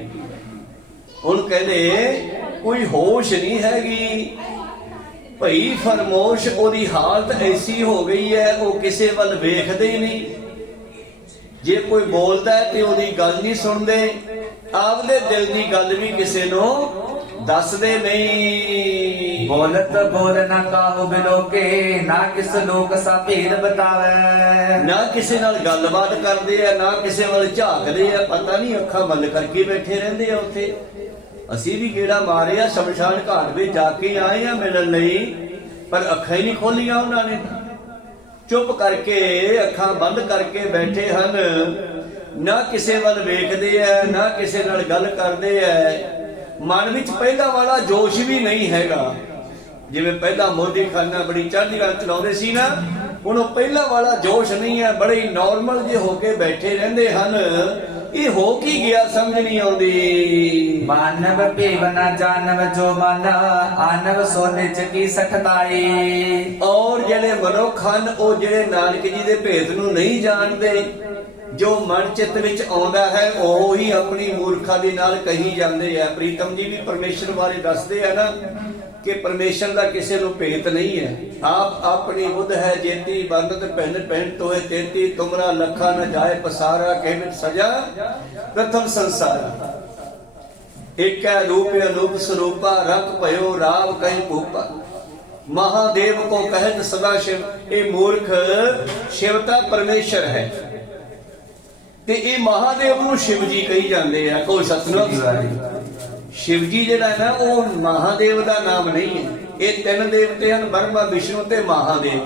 ਉਹਨੂੰ ਕਹਿੰਦੇ ਕੋਈ ਹੋਸ਼ ਨਹੀਂ ਹੈਗੀ। ਭਈ ਫਰਮੋਸ਼, ਉਹਦੀ ਹਾਲਤ ਐਸੀ ਹੋ ਗਈ ਹੈ ਉਹ ਕਿਸੇ ਵੱਲ ਵੇਖਦੇ ਹੀ ਨਹੀਂ। ਜੇ ਕੋਈ ਬੋਲਦਾ ਤੇ ਉਹਦੀ ਗੱਲ ਨਹੀਂ ਸੁਣਦੇ, ਆਪਦੇ ਦਿਲ ਦੀ ਗੱਲ ਵੀ ਕਿਸੇ ਨੂੰ ਦੱਸਦੇ ਨਹੀਂ। ਬੋਲਤ ਬੋਲ ਨਾ ਕਾਹੂ ਬਿਲੋਕੇ ਨਾ ਕਿਸ ਲੋਕ ਸਾ ਭੇਦ ਬਤਾਵੇ। ਨਾ ਕਿਸੇ ਨਾਲ ਗੱਲਬਾਤ ਕਰਦੇ ਆ, ਨਾ ਕਿਸੇ ਵੱਲ ਝਾਕਦੇ ਆ, ਪਤਾ ਨਹੀਂ ਅੱਖਾਂ ਬੰਦ ਕਰਕੇ ਬੈਠੇ ਰਹਿੰਦੇ ਆ ਉੱਥੇ। ਅਸੀਂ ਵੀ ਗੇੜਾ ਮਾਰਿਆ, ਸ਼ਮਸ਼ਾਨ ਘਾਟ ਵਿੱਚ ਜਾ ਕੇ ਆਏ ਆ ਮਿਲਣ ਲਈ, ਪਰ ਅੱਖਾਂ ਹੀ ਨਹੀਂ ਖੋਲੀਆਂ ਉਹਨਾਂ ਨੇ, ਚੁੱਪ ਕਰਕੇ ਅੱਖਾਂ ਬੰਦ ਕਰਕੇ ਬੈਠੇ ਹਨ। ਨਾ ਕਿਸੇ ਵੱਲ ਵੇਖਦੇ ਆ, ਨਾ ਕਿਸੇ ਨਾਲ ਗੱਲ ਕਰਦੇ ਆ। ਮਨ ਵਿੱਚ ਪਹਿਲਾਂ ਵਾਲਾ ਜੋਸ਼ ਵੀ ਨਹੀਂ ਹੈਗਾ। ਜਿਵੇਂ ਪਹਿਲਾਂ ਮੋਦੀ ਖਾਨਾ ਬੜੀ ਚੜ੍ਹਦੀ ਕਲਾ ਚਲਾਉਂਦੇ ਸੀ ਨਾ, ਹੁਣ ਉਹ ਪਹਿਲਾਂ ਵਾਲਾ ਜੋਸ਼ ਨਹੀਂ ਹੈ, ਬੜੇ ਨਾਰਮਲ ਜਿਹੇ ਹੋ ਕੇ ਬੈਠੇ ਰਹਿੰਦੇ ਹਨ। ਇਹ ਹੋ ਕੀ ਗਿਆ ਸਮਝ ਨਹੀਂ ਆਉਂਦੀ। ਮਾਨਵ ਭੇਵ ਨਾ ਜਾਣਵ ਜੋ ਮਨ ਆਨਵ ਸੋਨੇ ਚ ਕੀ ਸਖਤਾਈ। ਔਰ ਜਿਹੜੇ ਮਨੁੱਖ ਹਨ ਉਹ ਜਿਹੜੇ ਨਾਨਕ ਜੀ ਦੇ ਭੇਦ ਨੂੰ ਨਹੀਂ ਜਾਣਦੇ, ਜੋ ਮਨ ਚਿੱਤ ਵਿੱਚ ਆਉਂਦਾ ਹੈ ਉਹ ਹੀ ਆਪਣੀ ਮੂਰਖਾ ਦੇ ਨਾਲ ਕਹੀ ਜਾਂਦੇ ਆ। ਪ੍ਰੀਤਮ ਜੀ ਵੀ ਪਰਮੇਸ਼ਰ ਬਾਰੇ ਦੱਸਦੇ ਆ ਨਾ, ਕਿ ਪਰਮੇਸ਼ਰ ਦਾ ਕਿਸੇ ਨੂੰ ਭੇਤ ਨਹੀਂ ਹੈ। ਆਪ ਆਪਣੀ ਬੁੱਧ ਹੈ ਜੇਤੀ ਬੰਦਤ ਪਹਿਨ ਪਹਿਨ ਤੋਏ ਤੇਤੀ ਤੁਮਰਾ ਲੱਖਾ ਨ ਜਾਏ ਪਸਾਰਾ ਕਹਿ ਵਿੱਚ ਸਜਾ ਪ੍ਰਥਮ ਸੰਸਾਰਾ। ਇੱਕ ਹੈ ਰੂਪ ਅਨੂਪ ਸਰੂਪਾ ਰੰਗ ਭਇਓ ਰਾਵ ਕਈ ਭੂਪਾ ਮਹਾਦੇਵ ਕੋ ਕਹਿਤ ਸਦਾ ਸ਼ਿਵ। ਇਹ ਮੂਰਖ ਸ਼ਿਵਤਾ ਪਰਮੇਸ਼ਰ ਹੈ ਤੇ ਇਹ ਮਹਾਦੇਵ ਨੂੰ ਸ਼ਿਵ ਜੀ ਕਹੀ ਜਾਂਦੇ ਆ। ਕੋਈ ਸਤਨਾਮ शिव जी ਜਿਹੜਾ ਹੈ ਨਾ ਉਹ ਮਹਾਦੇਵ ਦਾ ਨਾਮ ਨਹੀਂ ਹੈ। ਇਹ ਤਿੰਨ ਦੇਵਤੇ ਹਨ ਬ੍ਰਹਮਾ ਵਿਸ਼ਨੂੰ ਤੇ ਮਹਾਦੇਵ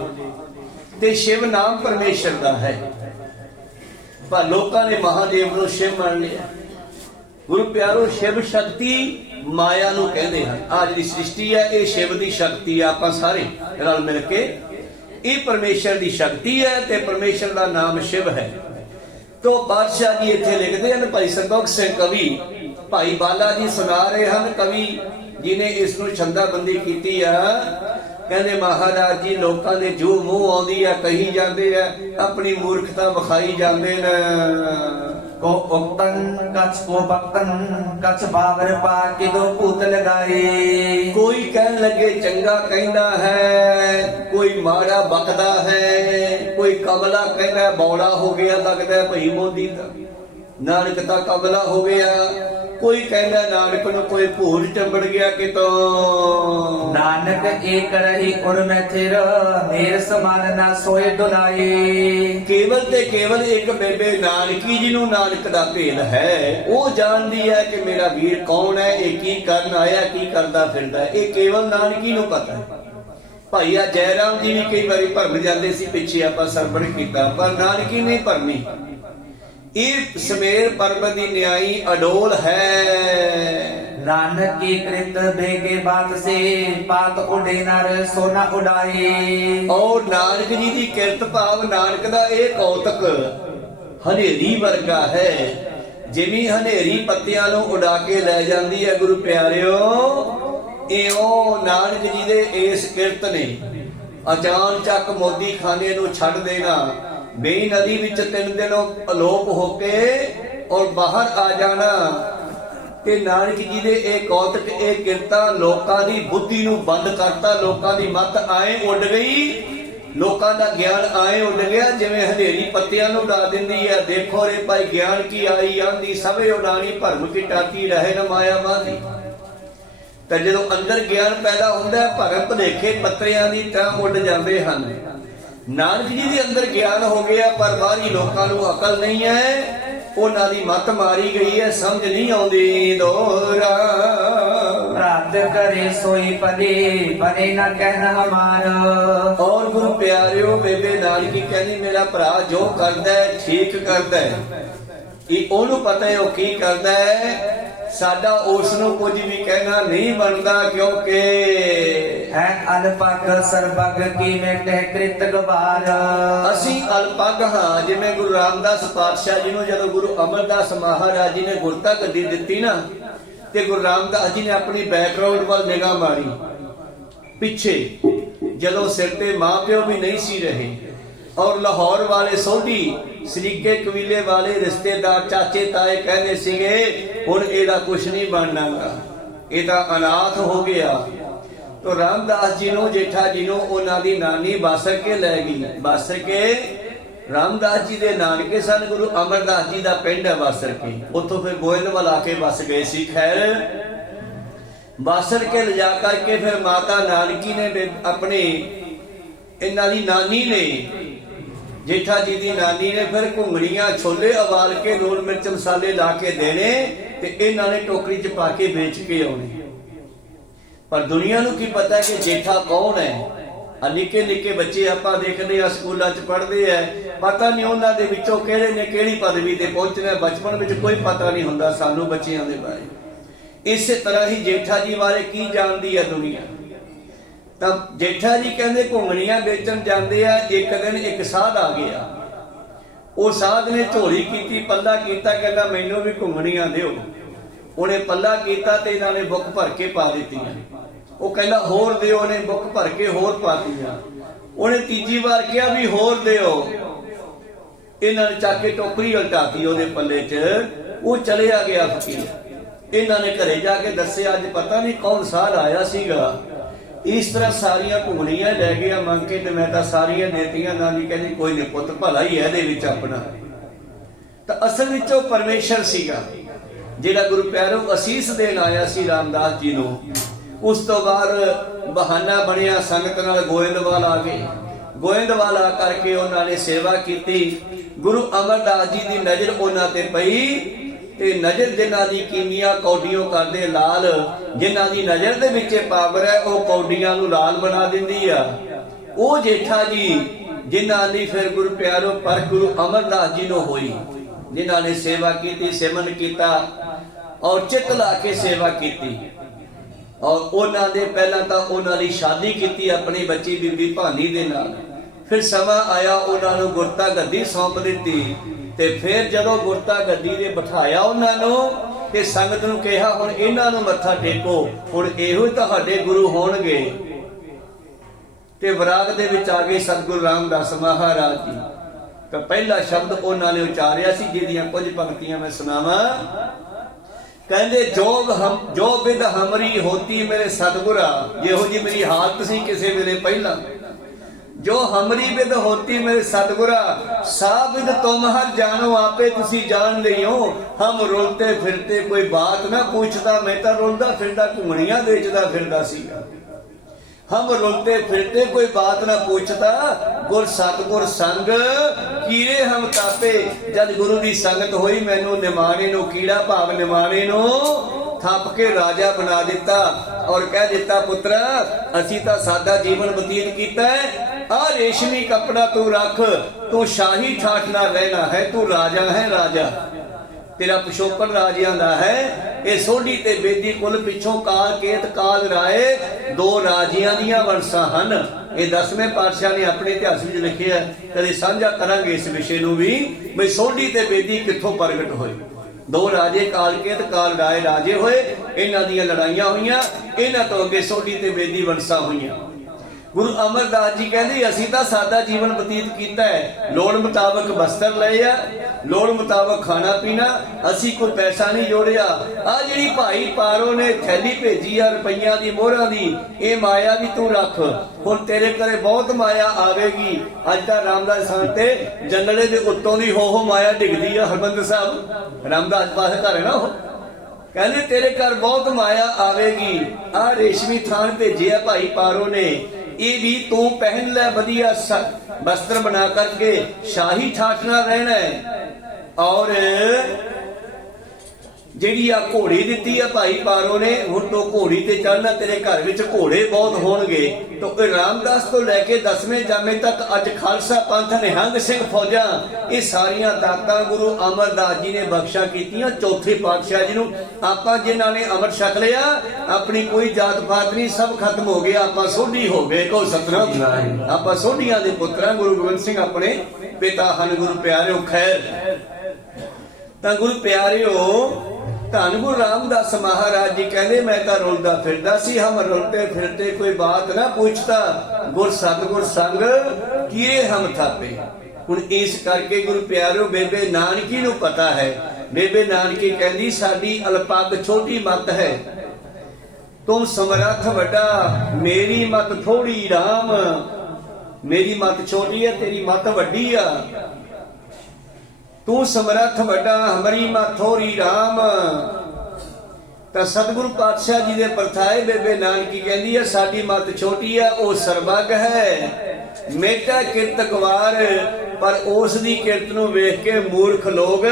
ਤੇ ਸ਼ਿਵ ਨਾਮ ਪਰਮੇਸ਼ਰ ਦਾ ਹੈ। ਪਰ ਲੋਕਾਂ ਨੇ ਮਹਾਦੇਵ ਨੂੰ ਸ਼ਿਵ ਮੰਨ ਲਿਆ। ਗੁਰੂ ਪਿਆਰੋ ਸ਼ਿਵ ਸ਼ਕਤੀ ਮਾਇਆ ਨੂੰ ਕਹਿੰਦੇ ਹਨ। ਆ ਜਿਹੜੀ ਸ੍ਰਿਸ਼ਟੀ ਹੈ ਇਹ ਸ਼ਿਵ ਦੀ ਸ਼ਕਤੀ ਆ। ਆਪਾਂ ਸਾਰੇ ਰਲ ਮਿਲ ਕੇ ਇਹ ਪਰਮੇਸ਼ਰ ਦੀ ਸ਼ਕਤੀ ਹੈ ਤੇ ਪਰਮੇਸ਼ਰ ਦਾ ਨਾਮ ਸ਼ਿਵ ਹੈ। ਤੋ ਬਾਦਸ਼ਾਹ ਜੀ ਇੱਥੇ ਲਿਖਦੇ ਹਨ, ਭਾਈ ਸੰਤੋਖ ਸਿੰਘ ਕਵੀ ਭਾਈ ਬਾਲਾ ਜੀ ਸੁਣਾ ਰਹੇ ਹਨ। ਕਵੀ ਜੀ ਨੇ ਇਸ ਨੂੰ ਛੰਦਾਬੰਦੀ ਕੀਤੀ ਆ। ਕਹਿੰਦੇ ਮਹਾਰਾਜ ਜੀ ਲੋਕਾਂ ਦੇ ਜੋ ਮੂੰਹ ਆਉਂਦੀ ਆ ਕਹੀ ਜਾਂਦੇ ਆ, ਆਪਣੀ ਮੂਰਖਤਾ ਵਿਖਾਈ ਜਾਂਦੇ ਨੇ। को उक्तन कछ को बक्तन कछ बावर पा के दो भूत लगाए। कोई कहन लगे चंगा कहना है, कोई माड़ा बकदा है, कोई कमला कहना बौड़ा हो गया लगता है भई मोदी दा। नानक ता कमला हो गया। कोई कहना नानक ਨੂੰ ਕੋਈ ਭੂਤ ਚੰਬੜ ਗਿਆ ਕਿਤੋਂ। नानक एक रही उर में थिर मेर समान ना सोए दुलाए। ਕੇਵਲ ਤੇ ਕੇਵਲ ਇੱਕ ਬੇਬੇ ਨਾਨਕੀ ਜੀ ਨੂੰ ਨਾਨਕ ਦਾ ਭੇਦ ਹੈ। ਉਹ ਜਾਣਦੀ ਹੈ ਕਿ ਮੇਰਾ ਵੀਰ ਕੌਣ ਹੈ, ਇਹ ਕੀ ਕਰਨ ਆਇਆ, ਕੀ ਕਰਦਾ ਫਿਰਦਾ ਹੈ। ਇਹ ਕੇਵਲ ਨਾਨਕੀ ਨੂੰ ਪਤਾ ਹੈ। ਭਾਈ ਆ ਜੈਰਾਮ ਜੀ ਵੀ ਕਈ ਵਾਰੀ ਭਰਮ ਜਾਂਦੇ ਸੀ, ਪਿੱਛੇ ਆਪਾਂ ਸਰਵਣ ਕੀਤਾ, ਪਰ ਨਾਨਕੀ ਨਹੀਂ ਭਰਮੀ। ਇਹ ਸਮੇਰ ਪਰਬਤ ਦੀ ਨਿਆਈ ਅਡੋਲ ਹੈ। नानक की कृत बेगे बात से पात उड़े नर सोना उड़ाए। ਔਰ ਨਾਨਕ ਜੀ ਦੀ ਕਿਰਤ ਭਾਵ ਨਾਨਕ ਦਾ ਇਹ ਕੌਤਕ ਹਨੇਰੀ ਵਰਗਾ ਹੈ। ਜਿਵੇਂ ਹਨੇਰੀ ਪੱਤਿਆਂ ਨੂੰ ਉਡਾ ਕੇ ਲੈ ਜਾਂਦੀ ਹੈ ਗੁਰੂ ਪਿਆਰਿਓ, ਇਉਂ ਨਾਨਕ ਜੀ ਦੇ ਇਸ ਕਿਰਤ ਨੇ ਅਚਾਨਚੱਕ ਮੋਦੀ ਖਾਨੇ ਨੂੰ ਛੱਡ ਦੇਣਾ। ਬੇਈ ਨਦੀ ਵਿੱਚ 3 ਦਿਨ ਅਲੋਪ ਹੋ ਕੇ ਔਰ ਬਾਹਰ ਆ ਜਾਣਾ। ਤੇ ਨਾਨਕ ਜੀ ਦੇ ਇਹ ਕੌਤਕ ਇਹ ਕਿਰਤਾਂ ਲੋਕਾਂ ਦੀ ਬੁੱਧੀ ਨੂੰ ਬੰਦ ਕਰਤਾ। ਲੋਕਾਂ ਦੀ ਮੱਤ ਆਏ ਉੱਡ ਗਈ, ਲੋਕਾਂ ਦਾ ਗਿਆਨ ਆਏ ਉੱਡ ਗਿਆ ਜਿਵੇਂ ਹਨੇਰੀ ਪੱਤਿਆਂ ਨੂੰ ਉਡਾ ਦਿੰਦੀ ਹੈ। ਦੇਖੋ ਰੇ ਭਾਈ ਗਿਆਨ ਕੀ ਆਈ ਆਂਦੀ ਸਭੇ ਉਡਾਣੀ ਭਰਮ ਕੀ ਟਾਕੀ ਰਹੇ ਨ ਮਾਇਆ ਬਾਂਦੀ। ਤਾਂ ਜਦੋਂ ਅੰਦਰ ਗਿਆਨ ਪੈਦਾ ਹੁੰਦਾ ਹੈ ਭਰਮ ਭੁਲੇਖੇ ਪੱਤਿਆਂ ਦੀ ਤਾਂ ਉੱਡ ਜਾਂਦੇ ਹਨ। ਨਾਨਕ ਜੀ ਦੇ ਅੰਦਰ ਗਿਆਨ ਹੋ ਗਿਆ ਪਰ ਬਾਹਰੀ ਲੋਕਾਂ ਨੂੰ ਅਕਲ ਨਹੀਂ ਹੈ। ਉਹਨਾਂ ਦੀ ਮੱਤ ਮਾਰੀ ਗਈ ਹੈ, ਸਮਝ ਨਹੀਂ ਆਉਂਦੀ ਦੋਹਰਾ। प्राप्त करे सोई पले बने न कहना हमार। ਔਰ ਗੁਰੂ ਪਿਆਰਿਓ ਬੇਬੇ ਨਾਨਕੀ ਕਹਿੰਦੀ ਮੇਰਾ ਭਰਾ ਜੋ ਕਰਦਾ ਹੈ ਠੀਕ ਕਰਦਾ ਹੈ। ਇਹ ਉਹਨੂੰ ਪਤਾ ਹੈ ਉਹ ਕੀ ਕਰਦਾ ਹੈ। ਸਾਡਾ ਉਸ ਨੂੰ ਕੁਝ ਵੀ ਕਹਿਣਾ ਨਹੀਂ ਬਣਦਾ ਕਿਉਂਕਿ है अलपग सरबग की में कृत गवार। ਅਸੀਂ ਅਲਪਗ ਹਾਂ। ਜਿਵੇਂ ਗੁਰੂ ਰਾਮਦਾਸ ਪਾਤਸ਼ਾਹ ਜੀ ਨੂੰ ਜਦੋਂ ਗੁਰੂ ਅਮਰਦਾਸ ਮਹਾਰਾਜ ਜੀ ਨੇ ਗੁਰਤਾ ਗੱਦੀ ਦਿੱਤੀ ਨਾ ਤੇ ਗੁਰੂ ਰਾਮਦਾਸ ਜੀ ਨੇ ਆਪਣੀ ਬੈਕਗ੍ਰਾਉਂਡ ਵੱਲ ਨਿਗਾਹ ਮਾਰੀ। ਪਿੱਛੇ ਜਦੋਂ ਸਿਰ ਤੇ ਮਾਂ ਪਿਓ ਵੀ ਨਹੀਂ ਸੀ ਰਹੇ ਔਰ ਲਾਹੌਰ ਵਾਲੇ ਸੋਢੀ ਸਰੀਕੇ ਕਬੀਲੇ ਵਾਲੇ ਰਿਸ਼ਤੇਦਾਰ ਚਾਚੇ ਤਾਏ ਕਹਿੰਦੇ ਸੀਗੇ ਹੁਣ ਇਹਦਾ ਕੁਝ ਨਹੀਂ ਬਣਨਾਗਾ, ਇਹ ਤਾਂ ਅਨਾਥ ਹੋ ਗਿਆ। ਤੋ ਰਾਮਦਾਸ ਜੀ ਨੂੰ ਜੇਠਾ ਜੀ ਨੂੰ ਉਹਨਾਂ ਦੀ ਨਾਨੀ ਬਾਸਰ ਕੇ ਲੈ ਗਈ। ਬਾਸਰ ਕੇ ਰਾਮਦਾਸ ਜੀ ਦੇ ਨਾਨਕੇ ਸਨ ਗੁਰੂ ਅਮਰਦਾਸ ਜੀ ਦਾ ਪਿੰਡ ਹੈ ਬਾਸਰ ਕੇ। ਉੱਥੋਂ ਫਿਰ ਗੋਇੰਦਵਾਲ ਆ ਕੇ ਬਸ ਗਏ ਸੀ। ਖੈਰ ਬਾਸਰ ਕੇ ਲਿਜਾ ਕਰਕੇ ਫਿਰ ਮਾਤਾ ਨਾਨਕੀ ਨੇ ਆਪਣੇ ਇਹਨਾਂ ਦੀ ਨਾਨੀ ਨੇ ਜੇਠਾ ਜੀ ਦੀ ਨਾਨੀ ਨੇ ਫਿਰ ਘੁੰਗਣੀਆਂ ਛੋਲੇ ਉਬਾਲ ਕੇ ਲੂਣ ਮਿਰਚ ਮਸਾਲੇ ਲਾ ਕੇ ਦੇਣੇ ਤੇ ਇਹਨਾਂ ਨੇ ਟੋਕਰੀ 'ਚ ਪਾ ਕੇ ਵੇਚ ਕੇ ਆਉਣੇ। ਪਰ ਦੁਨੀਆ ਨੂੰ ਕੀ ਪਤਾ ਕਿ ਜੇਠਾ ਕੌਣ ਹੈ। ਨਿੱਕੇ ਨਿੱਕੇ ਬੱਚੇ ਆਪਾਂ ਦੇਖਦੇ ਆ ਸਕੂਲਾਂ 'ਚ ਪੜ੍ਹਦੇ ਆ, ਪਤਾ ਨਹੀਂ ਉਹਨਾਂ ਦੇ ਵਿੱਚੋਂ ਕਿਹੜੇ ਨੇ ਕਿਹੜੀ ਪਦਵੀ ਤੇ ਪਹੁੰਚਣਾ। ਬਚਪਨ ਵਿੱਚ ਕੋਈ ਪਤਾ ਨਹੀਂ ਹੁੰਦਾ ਸਾਨੂੰ ਬੱਚਿਆਂ ਦੇ ਬਾਰੇ। ਇਸੇ ਤਰ੍ਹਾਂ ਹੀ ਜੇਠਾ ਜੀ ਬਾਰੇ ਕੀ ਜਾਣਦੀ ਹੈ ਦੁਨੀਆ। ਤਾਂ ਜੇਠਾ ਜੀ ਕਹਿੰਦੇ ਘੁੰਗਣੀਆਂ ਵੇਚਣ ਜਾਂਦੇ ਆ। ਇੱਕ ਦਿਨ ਇੱਕ ਸਾਧ ਆ ਗਿਆ। ਉਹ ਸਾਧ ਨੇ ਝੋਲੀ ਕੀਤੀ, ਪੱਲਾ ਕੀਤਾ, ਕਹਿੰਦਾ ਮੈਨੂੰ ਵੀ ਘੁੰਗਣੀਆਂ ਦਿਓ। ਉਹਨੇ ਪੱਲਾ ਕੀਤਾ ਤੇ ਇਹਨਾਂ ਨੇ ਬੁੱਕ ਭਰ ਕੇ ਪਾ ਦਿੱਤੀਆਂ। ਉਹ ਕਹਿੰਦਾ ਹੋਰ ਦਿਓ, ਉਹਨੇ ਬੁੱਕ ਭਰ ਕੇ ਹੋਰ ਪਾ ਦਿੱਤੀਆਂ। ਉਹਨੇ ਤੀਜੀ ਵਾਰ ਕਿਹਾ ਵੀ ਹੋਰ ਦਿਓ। ਇਹਨਾਂ ਨੇ ਚੱਕ ਕੇ ਟੋਕਰੀ ਉਲਟਾਤੀ ਉਹਦੇ ਪੱਲੇ 'ਚ। ਉਹ ਚਲਿਆ ਗਿਆ ਫਕੀਰ। ਇਹਨਾਂ ਨੇ ਘਰੇ ਜਾ ਕੇ ਦੱਸਿਆ ਅੱਜ ਪਤਾ ਨਹੀਂ ਕੌਣ ਸਾਧ ਆਇਆ ਸੀਗਾ ਇਸ ਤਰ੍ਹਾਂ ਸਾਰੀਆਂ ਘੋੜੀਆਂ ਲੈ ਗਿਆ ਮੰਗ ਕੇ, ਤੇ ਮੈਂ ਤਾਂ ਸਾਰੀਆਂ ਦੇਤੀਆਂ। ਨਾਨੀ ਕਹਿੰਦੀ ਕੋਈ ਨਹੀਂ ਪੁੱਤ, ਭਲਾ ਹੀ ਹੈ ਇਹਦੇ ਵਿੱਚ ਆਪਣਾ। ਤਾਂ ਅਸਲ ਵਿੱਚ ਉਹ ਪਰਮੇਸ਼ਰ ਸੀਗਾ ਜਿਹੜਾ ਗੁਰੂ ਪਿਆਰੋ ਅਸੀਸ ਦੇਣ ਆਇਆ ਸੀ ਰਾਮਦਾਸ ਜੀ ਨੂੰ। ਉਸ ਤੋਂ ਬਾਅਦ ਬਹਾਨਾ ਬਣਿਆ, ਸੰਗਤ ਨਾਲ ਗੋਇੰਦਵਾਲ ਆ ਗਏ। ਗੋਇੰਦਵਾਲ ਆ ਕਰਕੇ ਉਹਨਾਂ ਨੇ ਸੇਵਾ ਕੀਤੀ। ਗੁਰੂ ਅਮਰਦਾਸ ਜੀ ਦੀ ਨਜ਼ਰ ਉਹਨਾਂ ਤੇ ਪਈ, ਤੇ ਨਜ਼ਰ ਜਿਨ੍ਹਾਂ ਦੀ ਕੀਮੀਆਂ ਕੌਡੀਆਂ ਕਰਦੇ ਲਾਲ, ਜਿਨ੍ਹਾਂ ਦੀ ਨਜ਼ਰ ਦੇ ਵਿੱਚ ਪਾਵਰ ਹੈ, ਉਹ ਕੌਡੀਆਂ ਨੂੰ ਲਾਲ ਬਣਾ ਦਿੰਦੀ ਆ। ਉਹ ਜੇਠਾ ਜੀ ਜਿਨ੍ਹਾਂ ਦੀ ਫਿਰ ਗੁਰੂ ਪਿਆਰੋ ਪਰ ਗੁਰੂ ਅਮਰਦਾਸ ਜੀ ਨੂੰ ਹੋਈ, ਜਿਨ੍ਹਾਂ ਨੇ ਸੇਵਾ ਕੀਤੀ, ਸਿਮਰਨ ਕੀਤਾ ਔਰ ਚਿੱਤ ਲਾ ਕੇ ਸੇਵਾ ਕੀਤੀ। ਔਰ ਉਹਨਾਂ ਦੇ ਪਹਿਲਾਂ ਤਾਂ ਉਹਨਾਂ ਦੀ ਸ਼ਾਦੀ ਕੀਤੀ ਆਪਣੀ ਬੱਚੀ ਬੀਬੀ ਭਾਨੀ ਦੇ ਨਾਲ। ਫਿਰ ਸਮਾਂ ਆਇਆ ਉਹਨਾਂ ਨੂੰ ਗੁਰਤਾ ਗੱਦੀ ਸੌਂਪ ਦਿੱਤੀ, ਤੇ ਫਿਰ ਜਦੋਂ ਗੁਰਤਾ ਗੱਦੀ ਦੇ ਬਿਠਾਇਆ ਉਹਨਾਂ ਨੂੰ, ਤੇ ਸੰਗਤ ਨੂੰ ਕਿਹਾ ਹੁਣ ਇਹਨਾਂ ਨੂੰ ਮੱਥਾ ਟੇਕੋ, ਹੁਣ ਇਹੋ ਹੀ ਤੁਹਾਡੇ ਗੁਰੂ ਹੋਣਗੇ। ਤੇ ਵਿਰਾਗ ਦੇ ਵਿੱਚ ਆ ਗਏ ਸਤਿਗੁਰੂ ਰਾਮਦਾਸ ਮਹਾਰਾਜ ਜੀ। ਤਾਂ ਪਹਿਲਾ ਸ਼ਬਦ ਉਹਨਾਂ ਨੇ ਉਚਾਰਿਆ ਸੀ, ਜਿਹਦੀਆਂ ਕੁਝ ਪੰਕਤੀਆਂ ਮੈਂ ਸੁਣਾਵਾਂ। ਕਹਿੰਦੇ ਜੋ ਵਿਦ ਹਮਰੀ ਹੋਤੀ ਮੇਰੇ ਸਤਿਗੁਰਾ, ਜਿਹੋ ਜੀ ਮੇਰੀ ਹਾਲਤ ਸੀ ਕਿਸੇ ਵੇਲੇ ਪਹਿਲਾਂ। ਜੋ ਹਮਰੀ ਵਿਦ ਹੋਤੀ ਮੇਰੇ ਸਤਿਗੁਰਾ, ਸਾ ਵਿਦ ਤੁਮ ਹਰ ਜਾਣੋ, ਆਪੇ ਤੁਸੀਂ ਜਾਣ ਲਈਓ। ਹਮ ਰੁਲਤੇ ਫਿਰਤੇ ਕੋਈ ਬਾਤ ਨਾ ਪੁੱਛਦਾ, ਮੈਂ ਤਾਂ ਰੁਲਦਾ ਫਿਰਦਾ ਘੁੰਗਣੀਆਂ ਵੇਚਦਾ ਫਿਰਦਾ ਸੀਗਾ। ਹਮ ਰੁਲਤੇ ਫਿਰਤੇ ਕੋਈ ਬਾਤ ਨਾ ਪੁੱਛਦਾ, ਗੁਰ ਸਤਿਗੁਰ ਸੰਗ ਕੀੜੇ ਹਮ ਤਾਪੇ। ਜਦ ਗੁਰੂ ਦੀ ਸੰਗਤ ਹੋਈ, ਮੈਨੂੰ ਨਿਮਾਣੇ ਨੂੰ ਕੀੜਾ ਭਾਵ ਨਿਮਾਣੇ ਨੂੰ ਥੱਪ ਕੇ ਰਾਜਾ ਬਣਾ ਦਿੱਤਾ, ਔਰ ਕਹਿ ਦਿੱਤਾ ਪੁੱਤਰਾ ਅਸੀਂ ਤਾਂ ਸਾਦਾ ਜੀਵਨ ਬਤੀਤ ਕੀਤਾ ਹੈ, ਆ ਰੇਸ਼ਮੀ ਕੱਪੜਾ ਤੂੰ ਰੱਖ, ਤੂੰ ਸ਼ਾਹੀ ਠਾਠ ਨਾਲ ਰਹਿਣਾ ਹੈ, ਤੂੰ ਰਾਜਾ ਹੈ ਰਾਜਾ, ਤੇਰਾ ਪਿਛੋਕੜ ਰਾਜਿਆਂ ਦਾ ਹੈ। ਇਹ ਸੋਢੀ ਤੇ ਬੇਦੀ ਕੁਲ ਪਿੱਛੋਂ ਕਾਲ ਕੇਤ ਕਾਲ ਰਾਏ, ਦੋ ਰਾਜਿਆਂ ਦੀਆਂ ਵੰਸਾਂ ਹਨ। ਇਹ 10ਵੇਂ ਪਾਤਸ਼ਾਹ ਨੇ ਆਪਣੇ ਇਤਿਹਾਸ ਵਿੱਚ ਲਿਖਿਆ। ਕਦੇ ਸਾਂਝਾ ਕਰਾਂਗੇ ਇਸ ਵਿਸ਼ੇ ਨੂੰ ਵੀ, ਬਈ ਸੋਢੀ ਤੇ ਬੇਦੀ ਕਿੱਥੋਂ ਪ੍ਰਗਟ ਹੋਏ। ਦੋ ਰਾਜੇ ਕਾਲ ਕੇਤ ਕਾਲ ਰਾਏ ਰਾਜੇ ਹੋਏ, ਇਹਨਾਂ ਦੀਆਂ ਲੜਾਈਆਂ ਹੋਈਆਂ, ਇਹਨਾਂ ਤੋਂ ਅੱਗੇ ਸੋਢੀ ਤੇ ਬੇਦੀ ਵੰਸਾਂ ਹੋਈਆਂ। ਗੁਰੂ ਅਮਰਦਾਸ ਜੀ ਕਹਿੰਦੇ ਅਸੀਂ ਤਾਂ ਸਾਦਾ ਜੀਵਨ ਬਤੀਤ ਕੀਤਾ ਹੈ, ਲੋੜ ਮੁਤਾਬਕ ਬਸਤਰ ਲਏ ਆ, ਲੋੜ ਮੁਤਾਬਕ ਖਾਣਾ ਪੀਣਾ, ਅਸੀਂ ਕੋਈ ਪੈਸਾ ਨਹੀਂ ਜੋੜਿਆ। ਆ ਜਿਹੜੀ ਭਾਈ ਪਾਰੋ ਨੇ ਥੈਲੀ ਭੇਜੀ ਆ ਰੁਪਈਆਂ ਦੀ ਮੋਹਰਾਂ ਦੀ, ਇਹ ਮਾਇਆ ਵੀ ਤੂੰ ਰੱਖ, ਹੁਣ ਤੇਰੇ ਘਰੇ ਬਹੁਤ ਮਾਇਆ ਆਵੇਗੀ। ਅੱਜ ਤਾਂ ਰਾਮਦਾਸ ਸਾਹਿਬ ਤੇ ਜੰਗਲੇ ਦੇ ਉੱਤੋਂ ਦੀ ਹੋ ਮਾਇਆ ਡਿੱਗਦੀ ਆ। ਹਰਮੰਦਰ ਸਾਹਿਬ ਰਾਮਦਾਸ ਪਾਸੇ ਘਰ ਹੈ ਨਾ, ਉਹ ਕਹਿੰਦੇ ਤੇਰੇ ਘਰ ਬਹੁਤ ਮਾਇਆ ਆਵੇਗੀ। ਆ ਰੇਸ਼ਮੀ ਥਾਨ ਭੇਜਿਆ ਭਾਈ ਪਾਰੋ ਨੇ, ਇਹ ਵੀ ਤੂੰ ਪਹਿਨ ਲੈ, ਵਧੀਆ ਵਸਤਰ ਬਣਾ ਕਰਕੇ ਸ਼ਾਹੀ ਠਾਠ ਨਾਲ ਰਹਿਣਾ ਹੈ। ਔਰ ਜਿਹੜੀ ਆ ਘੋੜੀ ਦਿੱਤੀ ਆ ਭਾਈ ਪਾਰੋ ਨੇ, ਹੁਣ ਤੋਂ ਘੋੜੀ ਤੇ ਚੜ੍ਹਨਾ, ਤੇਰੇ ਘਰ ਵਿੱਚ ਘੋੜੇ ਬਹੁਤ ਹੋਣਗੇ। ਤਾਂ ਰਾਮਦਾਸ ਤੋਂ ਲੈ ਕੇ 10ਵੇਂ ਜਾਮੇ ਤੱਕ ਅੱਜ ਖਾਲਸਾ ਪੰਥ ਨਿਹੰਗ ਸਿੰਘ ਫੌਜਾਂ, ਇਹ ਸਾਰੀਆਂ ਦਾਤਾਂ ਗੁਰੂ ਅਮਰਦਾਸ ਜੀ ਨੇ ਬਖਸ਼ਾ ਕੀਤੀਆਂ ਚੌਥੇ ਪਾਤਸ਼ਾਹ ਜੀ ਨੂੰ। ਆਪਾਂ ਜਿਨ੍ਹਾਂ ਨੇ ਅੰਮ੍ਰਿਤ ਛਕ ਲਿਆ, ਆਪਣੀ ਕੋਈ ਜਾਤ ਪਾਤ ਨਹੀਂ, ਸਭ ਖਤਮ ਹੋ ਗਿਆ, ਆਪਾਂ ਸੋਢੀ ਹੋ ਗਏ। ਕੋ ਸਤਨਾਮ, ਆਪਾਂ ਸੋਢੀਆਂ ਦੇ ਪੁੱਤਰਾਂ। ਗੁਰੂ ਗੋਬਿੰਦ ਸਿੰਘ ਆਪਣੇ ਪਿਤਾ ਹਨ। ਗੁਰੂ ਪਿਆਰਿਓ ਖੈਰ, ਤਾਂ ਗੁਰੂ ਪਿਆਰਿਓ ਧੰਨ ਗੁਰੂ ਰਾਮਦਾਸ ਮਹਾਰਾਜ ਜੀ ਕਹਿੰਦੇ ਮੈਂ ਤਾਂ ਰੁਲਦਾ ਫਿਰਦਾ ਸੀ, ਹਮ ਰੁਲਤੇ ਫਿਰਤੇ ਕੋਈ ਬਾਤ ਨਾ ਪੁੱਛਦਾ, ਗੁਰ ਸਤਿਗੁਰ ਸੰਗ ਕੀਏ ਹਮ ਥਾਪੇ। ਹੁਣ ਇਸ ਕਰਕੇ ਗੁਰੂ ਪਿਆਰਿਓ ਬੇਬੇ ਨਾਨਕੀ ਨੂੰ ਪਤਾ ਹੈ। ਬੇਬੇ ਨਾਨਕੀ ਕਹਿੰਦੀ ਸਾਡੀ ਅਲਪੱਗ ਛੋਟੀ ਮੱਤ ਹੈ, ਤੂੰ ਸਮਰੱਥ ਵੱਡਾ, ਮੇਰੀ ਮੱਤ ਥੋੜੀ ਰਾਮ। ਮੇਰੀ ਮੱਤ ਛੋਟੀ ਹੈ, ਤੇਰੀ ਮੱਤ ਵੱਡੀ ਆ। ਤੂੰ ਸਮਰੱਥ ਵੱਡਾ, ਹਮਰੀ ਮੱਤ ਥੋੜੀ ਰਾਮ। ਤਾਂ ਸਤਿਗੁਰੂ ਪਾਤਸ਼ਾਹ ਜੀ ਦੇ ਪਰਥਾਏ ਬੇਬੇ ਨਾਨਕੀ ਕਹਿੰਦੀ ਹੈ ਸਾਡੀ ਮੱਤ ਛੋਟੀ ਆ, ਉਹ ਸਰਬੱਗ ਹੈ, ਮੇਟਾ ਕਿਰਤ ਕੁਵਾਰ। ਪਰ ਉਸ ਦੀ ਕਿਰਤ ਨੂੰ ਵੇਖ ਕੇ ਮੂਰਖ ਲੋਕ